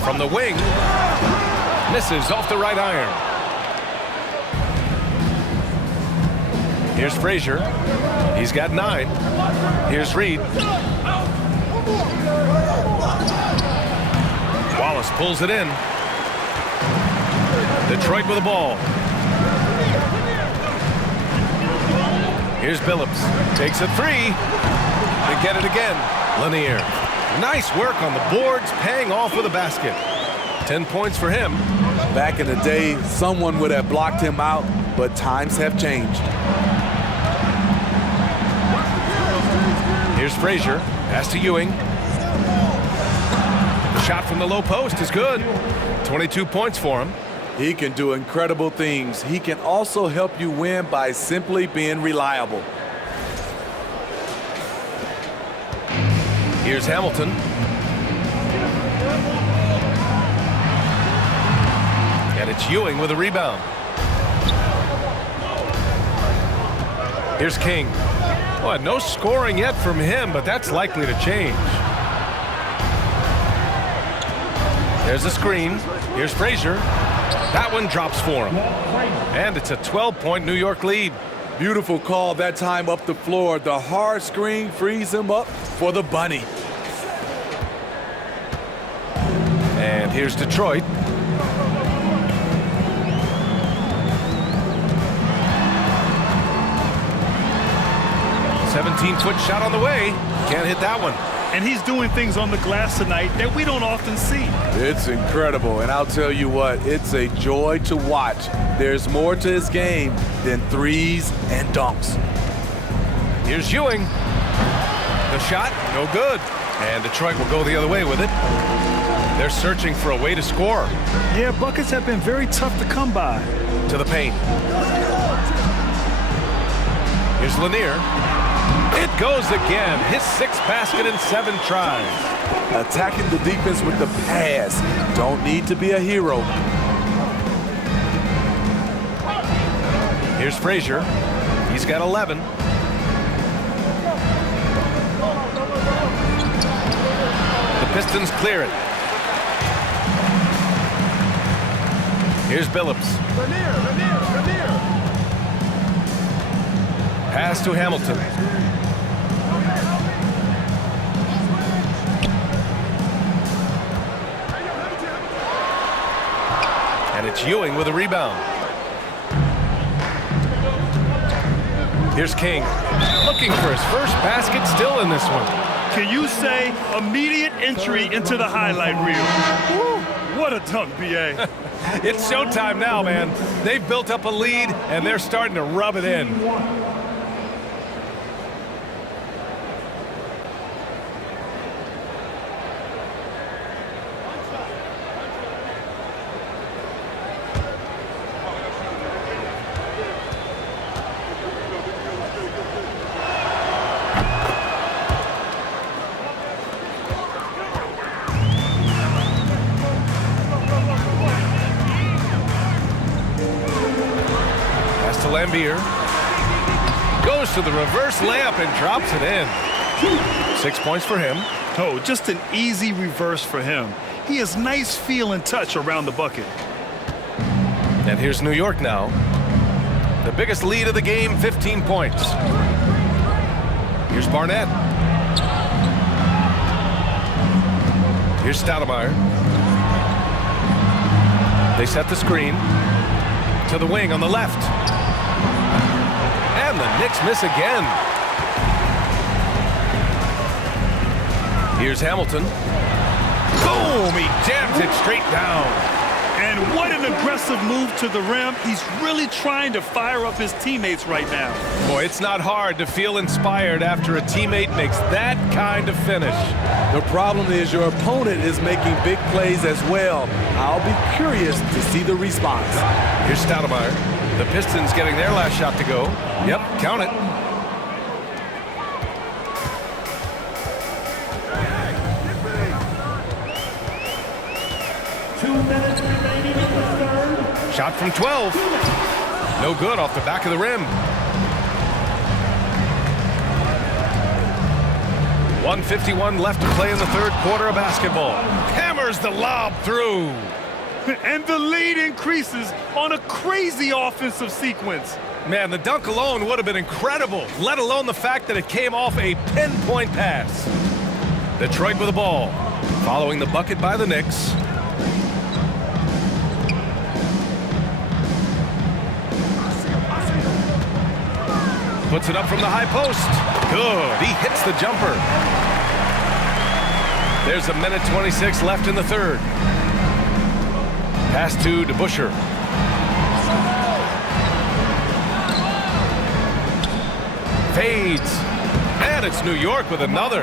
From the wing. Misses off the right iron. Here's Frazier. He's got 9. Here's Reed. Wallace pulls it in. Detroit with the ball. Here's Billups. Takes a 3. And get it again. Lanier. Nice work on the boards, paying off with a basket. 10 points for him. Back in the day, someone would have blocked him out, but times have changed. Here's Frazier. Pass to Ewing. The shot from the low post is good. 22 points for him. He can do incredible things. He can also help you win by simply being reliable. Here's Hamilton. And it's Ewing with a rebound. Here's King. Well, no scoring yet from him, but that's likely to change. There's a screen. Here's Frazier. That one drops for him. And it's a 12-point New York lead. Beautiful call that time up the floor. The hard screen frees him up for the bunny. And here's Detroit. A 17-foot shot on the way. Can't hit that one. And he's doing things on the glass tonight that we don't often see. It's incredible, and I'll tell you what, it's a joy to watch. There's more to his game than threes and dunks. Here's Ewing. The shot, no good. And Detroit will go the other way with it. They're searching for a way to score. Yeah, buckets have been very tough to come by. To the paint. Here's Lanier. It goes again. His 6th basket in 7 tries. Attacking the defense with the pass. Don't need to be a hero. Here's Frazier. He's got 11. The Pistons clear it. Here's Billups. Pass to Hamilton. And it's Ewing with a rebound. Here's King, looking for his first basket, still in this one. Can you say immediate entry into the highlight reel? Woo, what a dunk, B.A. It's showtime now, man. They've built up a lead, and they're starting to rub it in. Lambier goes to the reverse layup and drops it in. 6 points for him. Oh, just an easy reverse for him. He has nice feel and touch around the bucket. And here's New York now. The biggest lead of the game, 15 points. Here's Barnett. Here's Stoudemire. They set the screen to the wing on the left. And the Knicks miss again. Here's Hamilton. Boom! He jams it straight down. And what an aggressive move to the rim. He's really trying to fire up his teammates right now. Boy, it's not hard to feel inspired after a teammate makes that kind of finish. The problem is your opponent is making big plays as well. I'll be curious to see the response. Here's Stoudemire. The Pistons getting their last shot to go. Yep, count it. Shot from 12. No good, off the back of the rim. 1:51 left to play in the third quarter of basketball. Hammers the lob through. And the lead increases on a crazy offensive sequence. Man, the dunk alone would have been incredible, let alone the fact that it came off a pinpoint pass. Detroit with the ball, following the bucket by the Knicks. Puts it up from the high post. Good, he hits the jumper. There's a minute 26 left in the third. Pass to DeBusschere. Fades. And it's New York with another.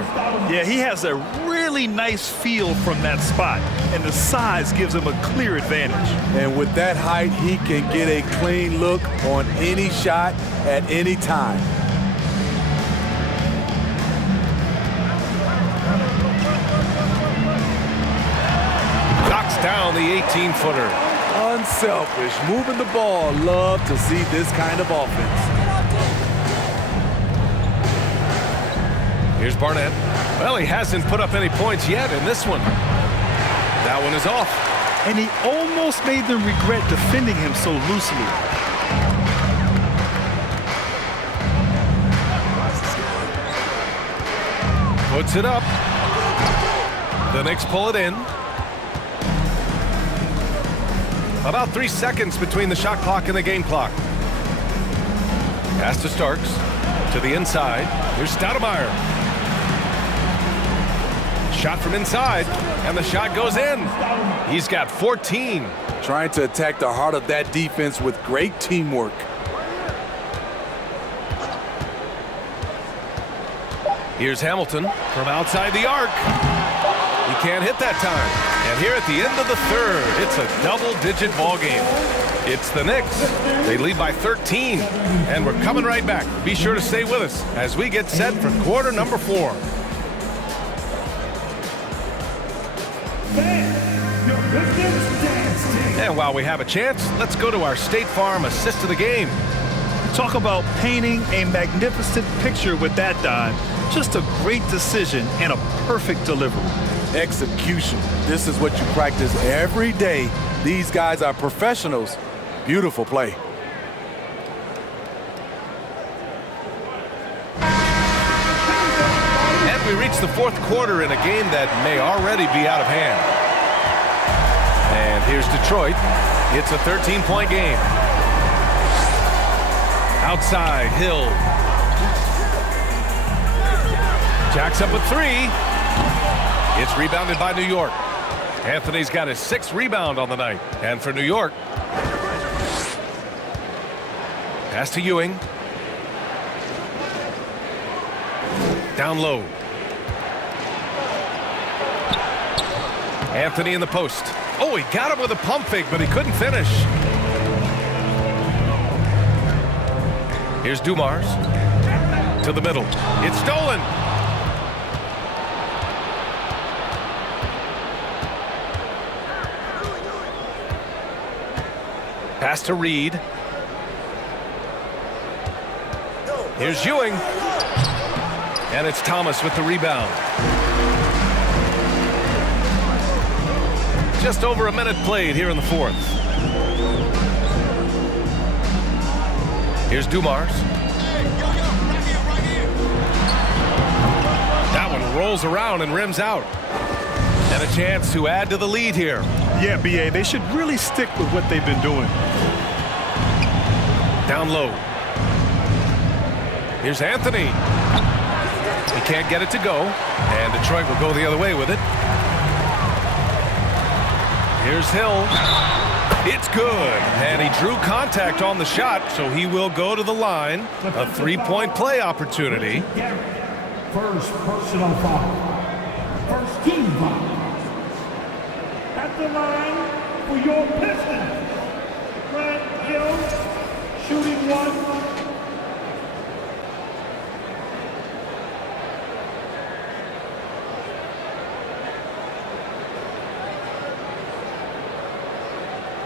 Yeah, he has a really nice feel from that spot, and the size gives him a clear advantage. And with that height, he can get a clean look on any shot at any time. Knocks down the 18-footer. Unselfish, moving the ball. Love to see this kind of offense. Here's Barnett. Well, he hasn't put up any points yet in this one. That one is off. And he almost made them regret defending him so loosely. Puts it up. The Knicks pull it in. About 3 seconds between the shot clock and the game clock. Pass to Starks. To the inside. Here's Stoudemire. Shot from inside, and the shot goes in. He's got 14. Trying to attack the heart of that defense with great teamwork. Here's Hamilton from outside the arc. He can't hit that time. And here at the end of the third, it's a double-digit ball game. It's the Knicks. They lead by 13, and we're coming right back. Be sure to stay with us as we get set for quarter number 4. And while we have a chance, let's go to our State Farm assist of the game. Talk about painting a magnificent picture with that dive. Just a great decision and a perfect delivery. Execution. This is what you practice every day. These guys are professionals. Beautiful play. And we reach the fourth quarter in a game that may already be out of hand. And here's Detroit. It's a 13-point game. Outside, Hill. Jacks up a three. It's rebounded by New York. Anthony's got his 6th rebound on the night. And for New York, pass to Ewing. Down low. Anthony in the post. Oh, he got him with a pump fake, but he couldn't finish. Here's Dumars. To the middle. It's stolen. Pass to Reed. Here's Ewing. And it's Thomas with the rebound. Just over a minute played here in the fourth. Here's Dumars. That one rolls around and rims out. And a chance to add to the lead here. Yeah, B.A., they should really stick with what they've been doing. Down low. Here's Anthony. He can't get it to go. And Detroit will go the other way with it. Here's Hill. It's good. And he drew contact on the shot, so he will go to the line. A 3-point play opportunity. First personal foul. First team foul. At the line for your Pistons. Grant Hill, shooting one.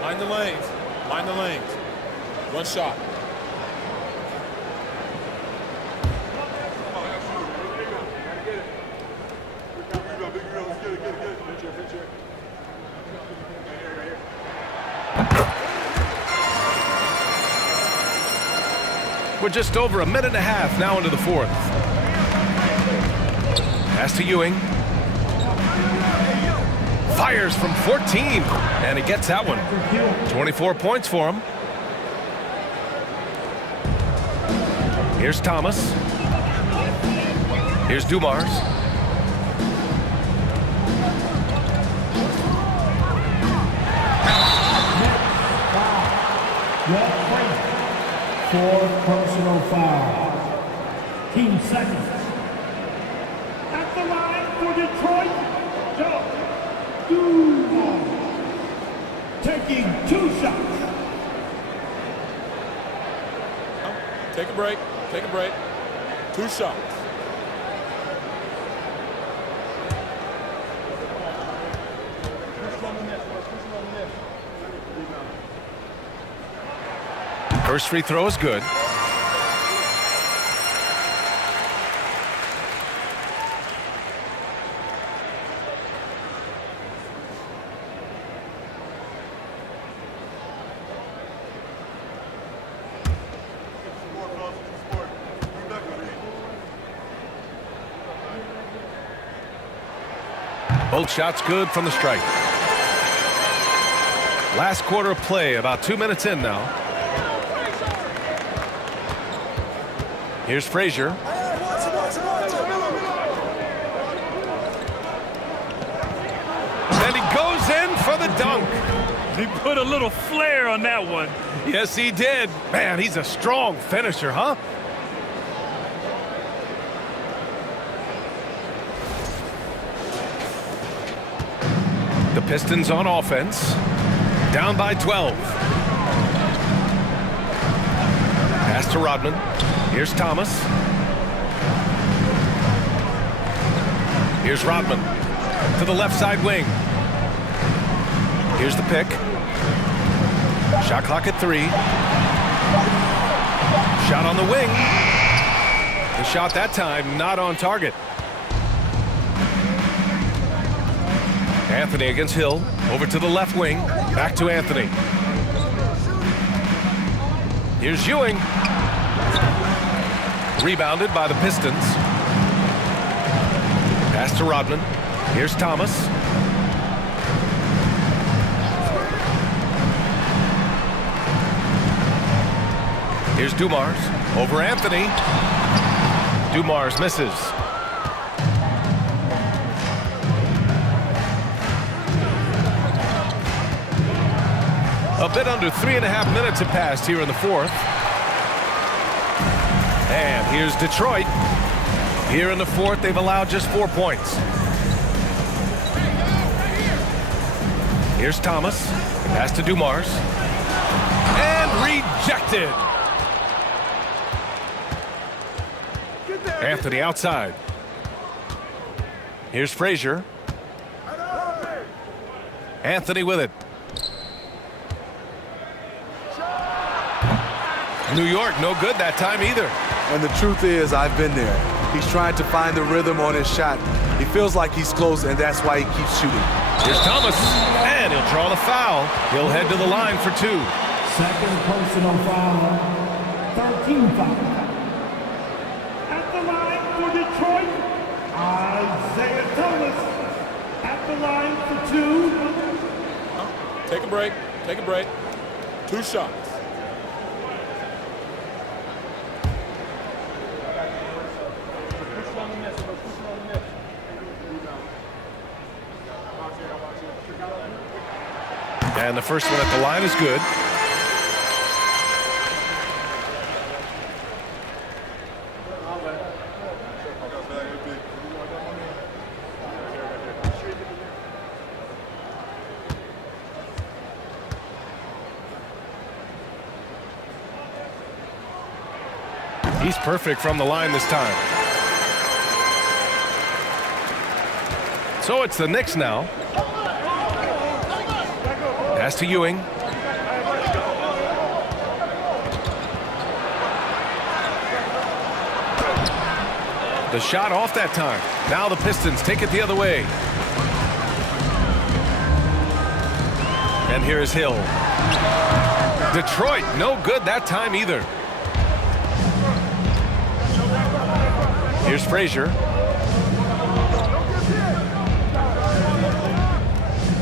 Mind the lanes. Mind the lanes. One shot. We're just over a minute and a half now into the fourth. Pass to Ewing. Fires from 14, and he gets that one. 24 points for him. Here's Thomas. Here's Dumars. Fourth personal foul. Team second. At the line for Detroit, Joe Dumars. Taking 2 shots. Take a break. Take a break. 2 shots. First free throw is good. Both shots good from the strike. Last quarter of play, about 2 minutes in now. Here's Frazier. And he goes in for the dunk. He put a little flair on that one. Yes, he did. Man, he's a strong finisher, huh? The Pistons on offense. Down by 12. Pass to Rodman. Here's Thomas. Here's Rodman to the left side wing. Here's the pick. Shot clock at 3. Shot on the wing. The shot that time not on target. Anthony against Hill. Over to the left wing. Back to Anthony. Here's Ewing. Rebounded by the Pistons. Pass to Rodman. Here's Thomas. Here's Dumars. Over Anthony. Dumars misses. A bit under 3.5 minutes have passed here in the fourth. And here's Detroit. Here in the fourth, they've allowed just 4 points. Here's Thomas. Pass to Dumars. And rejected. Anthony outside. Here's Frazier. Anthony with it. New York, no good that time either. And the truth is, I've been there. He's trying to find the rhythm on his shot. He feels like he's close, and that's why he keeps shooting. Here's Thomas, and he'll draw the foul. He'll head to the line for 2. Second personal foul. 13 foul. At the line for Detroit, Isaiah Thomas. At the line for 2. Take a break. Take a break. 2 shots. And the first one at the line is good. He's perfect from the line this time. So it's the Knicks now. Pass to Ewing. The shot off that time. Now the Pistons take it the other way. And here is Hill. Detroit, no good that time either. Here's Frazier.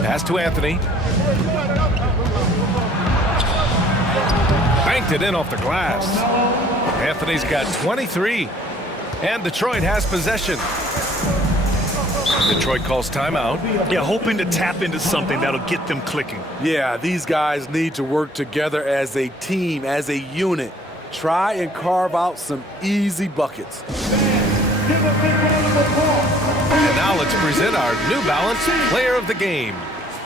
Pass to Anthony. Banked it in off the glass. Anthony's got 23. And Detroit has possession. Detroit calls timeout. Yeah, hoping to tap into something that'll get them clicking. Yeah, these guys need to work together as a team, as a unit. Try and carve out some easy buckets. And now let's present our New Balance Player of the Game.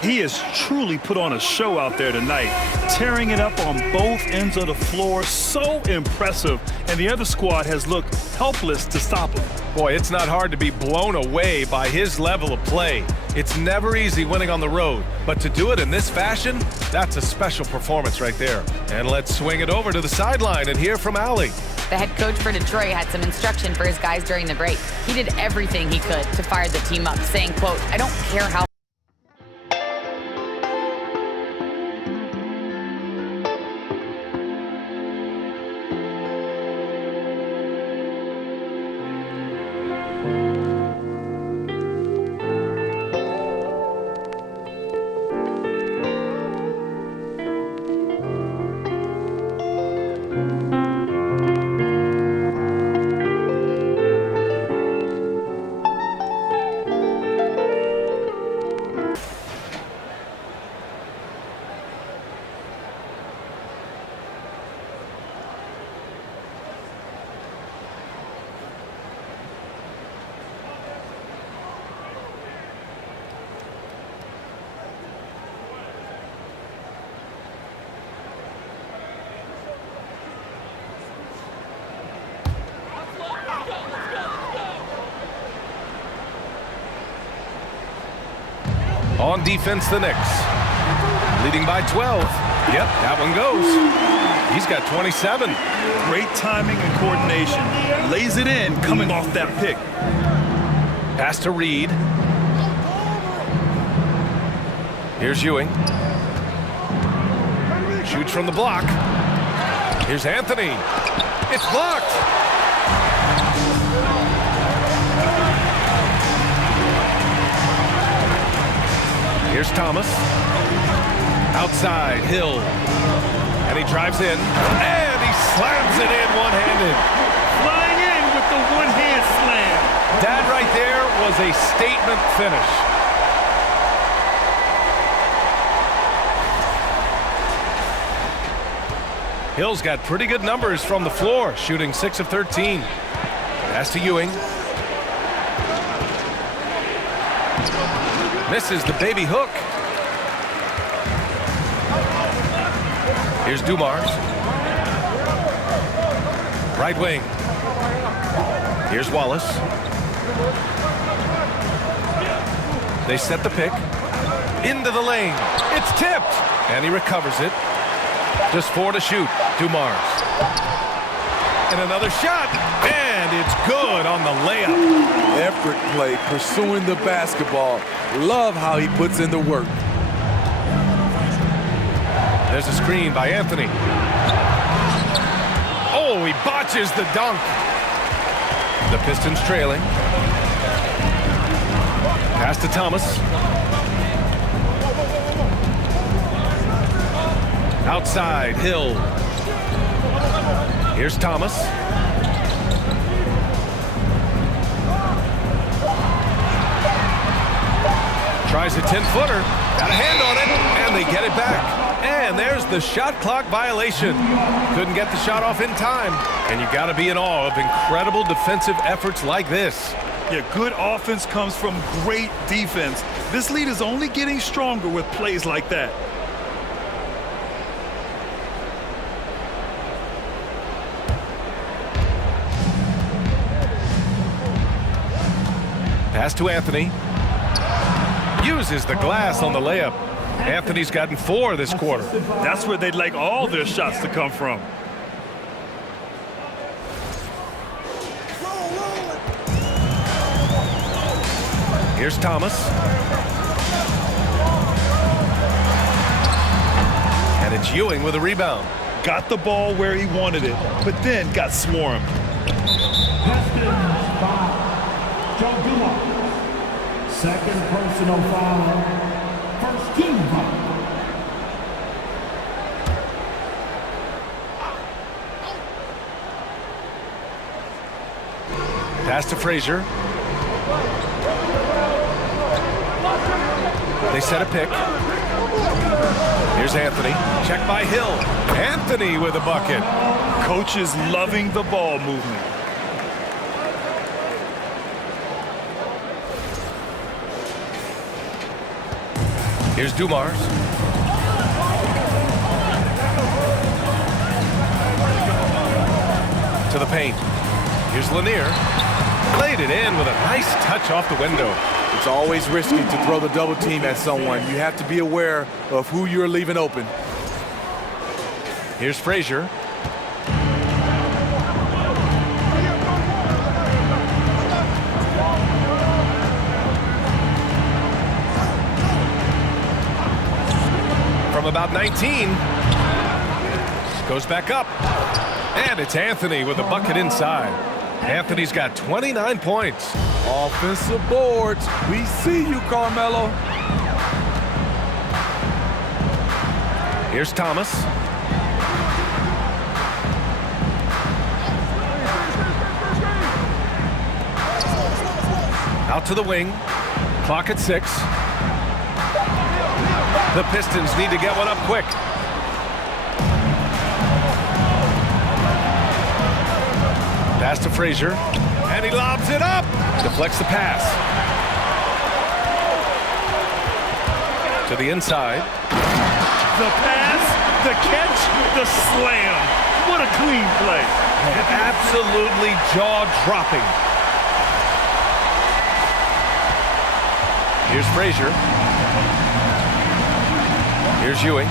He has truly put on a show out there tonight, tearing it up on both ends of the floor. So impressive, and the other squad has looked helpless to stop him. Boy, it's not hard to be blown away by his level of play. It's never easy winning on the road, but to do it in this fashion, that's a special performance right there. And let's swing it over to the sideline and hear from Amar'e. The head coach for Detroit had some instruction for his guys during the break. He did everything he could to fire the team up, saying, quote, "I don't care how On defense, the Knicks. Leading by 12. Yep, that one goes. He's got 27. Great timing and coordination. Lays it in coming off that pick. Pass to Reed. Here's Ewing. Shoots from the block. Here's Anthony. It's blocked. Here's Thomas. Outside, Hill. And he drives in. And he slams it in one-handed. Flying in with the one-hand slam. That right there was a statement finish. Hill's got pretty good numbers from the floor, shooting 6 of 13. Pass to Ewing. Misses the baby hook. Here's Dumars. Right wing. Here's Wallace. They set the pick. Into the lane. It's tipped. And he recovers it. Just 4 to shoot. Dumars. And another shot. And it's good on the layup. Effort play, pursuing the basketball. Love how he puts in the work. There's a screen by Anthony. Oh, he botches the dunk. The Pistons trailing. Pass to Thomas. Outside, Hill. Here's Thomas. Tries a 10-footer. Got a hand on it, and they get it back. And there's the shot clock violation. Couldn't get the shot off in time. And you got to be in awe of incredible defensive efforts like this. Yeah, good offense comes from great defense. This lead is only getting stronger with plays like that. Pass to Anthony. Uses the glass on the layup. Anthony's gotten 4 this quarter. That's where they'd like all their shots to come from. Here's Thomas. And it's Ewing with a rebound. Got the ball where he wanted it, but then got swarmed. Pistons foul. Joe Dumars. Second personal foul. First team foul. Pass to Frazier. They set a pick. Here's Anthony. Check by Hill. Anthony with a bucket. Coach is loving the ball movement. Here's Dumars. To the paint. Here's Lanier. Laid it in with a nice touch off the window. It's always risky to throw the double team at someone. You have to be aware of who you're leaving open. Here's Frazier. From about 19. Goes back up. And it's Anthony with a bucket inside. Anthony's got 29 points. Offensive boards. We see you, Carmelo. Here's Thomas. Out to the wing. Clock at 6. The Pistons need to get one up quick. Pass to Frazier. And he lobs it up. Deflects the pass. To the inside. The pass, the catch, the slam. What a clean play. Absolutely jaw-dropping. Here's Frazier. Here's Ewing.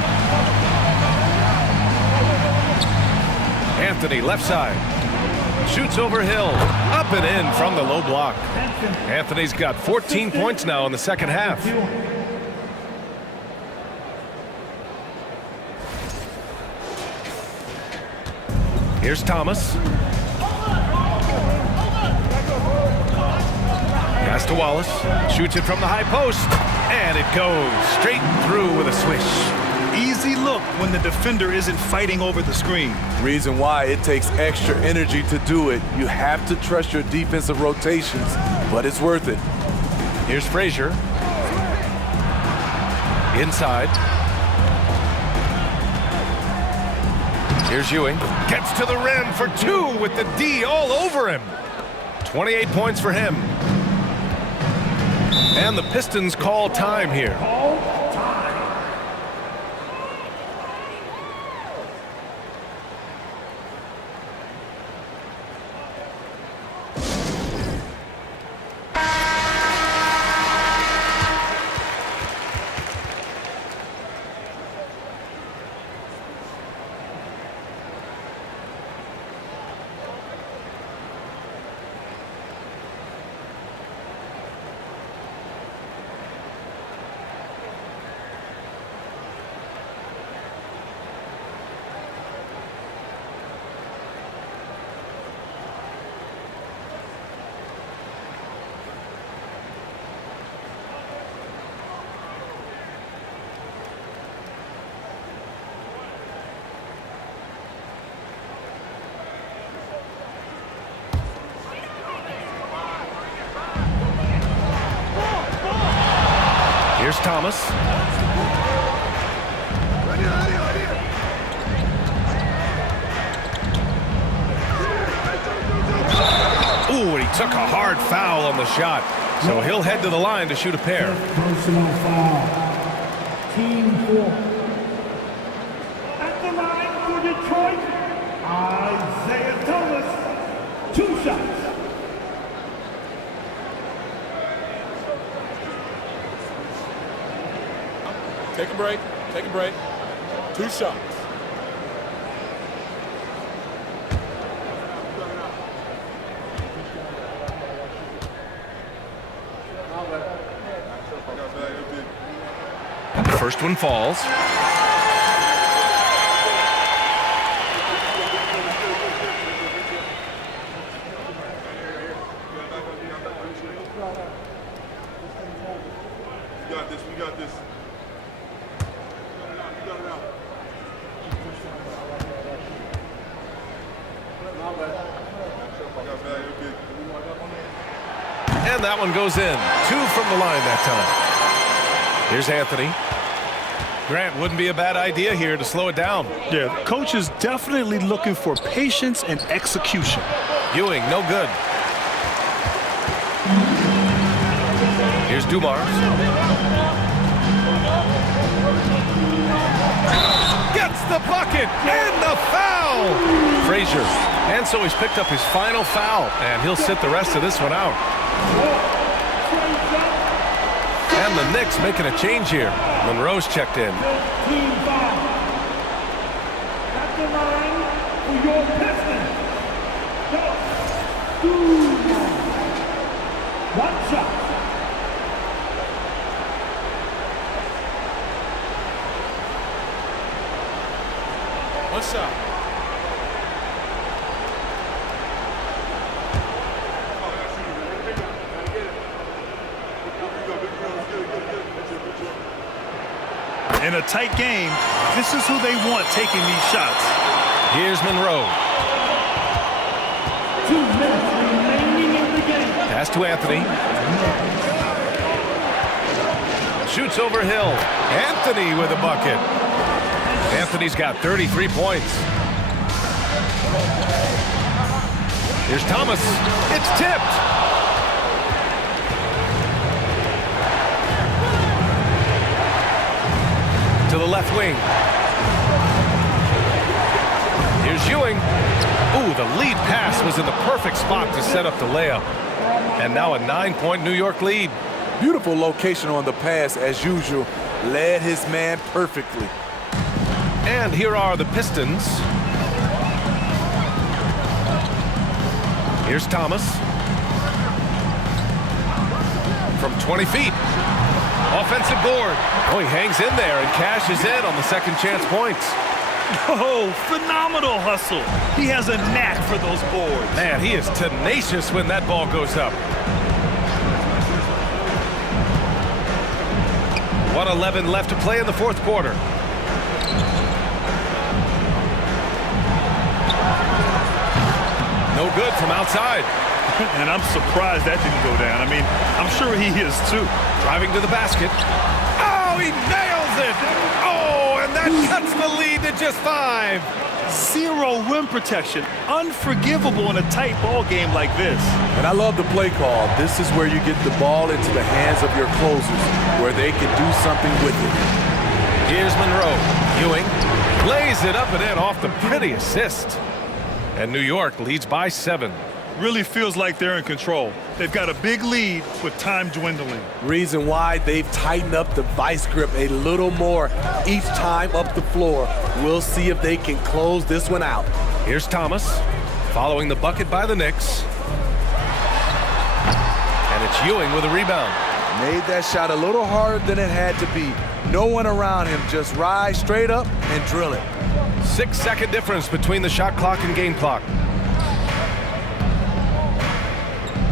Anthony, left side. Shoots over Hill. Up and in from the low block. Anthony's got 14 points now in the second half. Here's Thomas. Pass to Wallace. Shoots it from the high post. And it goes straight through with a swish. Easy look when the defender isn't fighting over the screen. Reason why it takes extra energy to do it. You have to trust your defensive rotations, but it's worth it. Here's Frazier. Inside. Here's Ewing. Gets to the rim for two with the D all over him. 28 points for him. And the Pistons call time here. Here's Thomas. Ooh, and he took a hard foul on the shot. So he'll head to the line to shoot a pair. Personal foul. Team 4. At the line for Detroit, Isaiah Thomas. 2 shots. Take a break. Take a break. 2 shots. The first one falls. We got this. And that one goes in. 2 from the line that time. Here's Anthony. Grant, wouldn't be a bad idea here to slow it down. Yeah, the coach is definitely looking for patience and execution. Ewing, no good. Here's Dumars. Gets the bucket and the foul. Frazier. And so he's picked up his final foul, and he'll sit the rest of this one out. And the Knicks making a change here. Monroe's checked in. Team 5. At the line for your Pistons. Go. 1 shot. One shot. In a tight game, this is who they want taking these shots. Here's Monroe. 2 minutes remaining in the game. Pass to Anthony. Shoots over Hill. Anthony with a bucket. Anthony's got 33 points. Here's Thomas. It's tipped. To the left wing. Here's Ewing. Ooh, the lead pass was in the perfect spot to set up the layup. And now a 9-point New York lead. Beautiful location on the pass as usual. Led his man perfectly. And here are the Pistons. Here's Thomas. From 20 feet. Offensive board. Oh, he hangs in there and cashes in on the second chance points. Oh, phenomenal hustle. He has a knack for those boards. Man, he is tenacious when that ball goes up. 1:11 left to play in the fourth quarter. No good from outside. And I'm surprised that didn't go down. I mean, I'm sure he is too. Driving to the basket. Oh, he nails it! Oh, and that cuts the lead to just 5. Zero rim protection. Unforgivable in a tight ball game like this. And I love the play call. This is where you get the ball into the hands of your closers, where they can do something with it. Here's Monroe. Ewing lays it up and in off the pretty assist. And New York leads by 7. Really feels like they're in control. They've got a big lead with time dwindling. Reason why they've tightened up the vice grip a little more each time up the floor. We'll see if they can close this one out. Here's Thomas following the bucket by the Knicks. And it's Ewing with a rebound. Made that shot a little harder than it had to be. No one around him, just rise straight up and drill it. 6-second difference between the shot clock and game clock.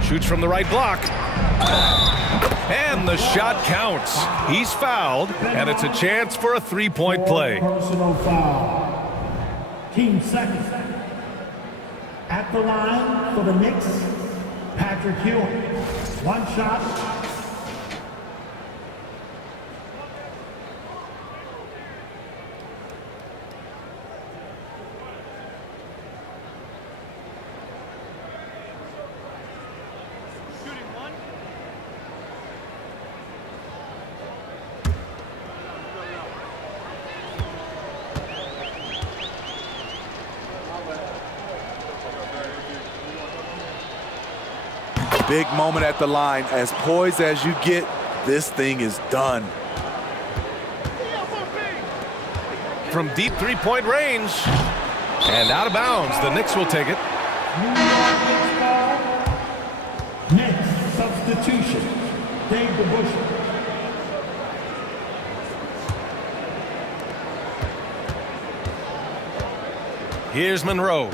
Shoots from the right block. And the shot counts. He's fouled, and it's a chance for a 3-point play. Personal foul. Team second. At the line for the Knicks, Patrick Ewing. One shot. Big moment at the line. As poised as you get, this thing is done. From deep 3-point range. And out of bounds. The Knicks will take it. Next substitution, Dave DeBusschere. Here's Monroe.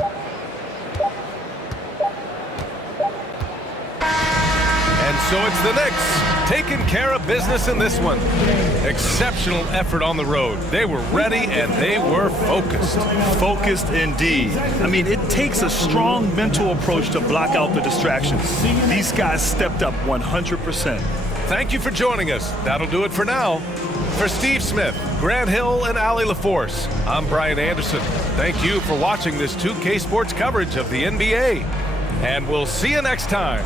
And so it's the Knicks taking care of business in this one. Exceptional effort on the road. They were ready and they were focused. Focused indeed. I mean, it takes a strong mental approach to block out the distractions. These guys stepped up 100%. Thank you for joining us. That'll do it for now. For Steve Smith, Grant Hill, and Allie LaForce, I'm Brian Anderson. Thank you for watching this 2K Sports coverage of the NBA. And we'll see you next time.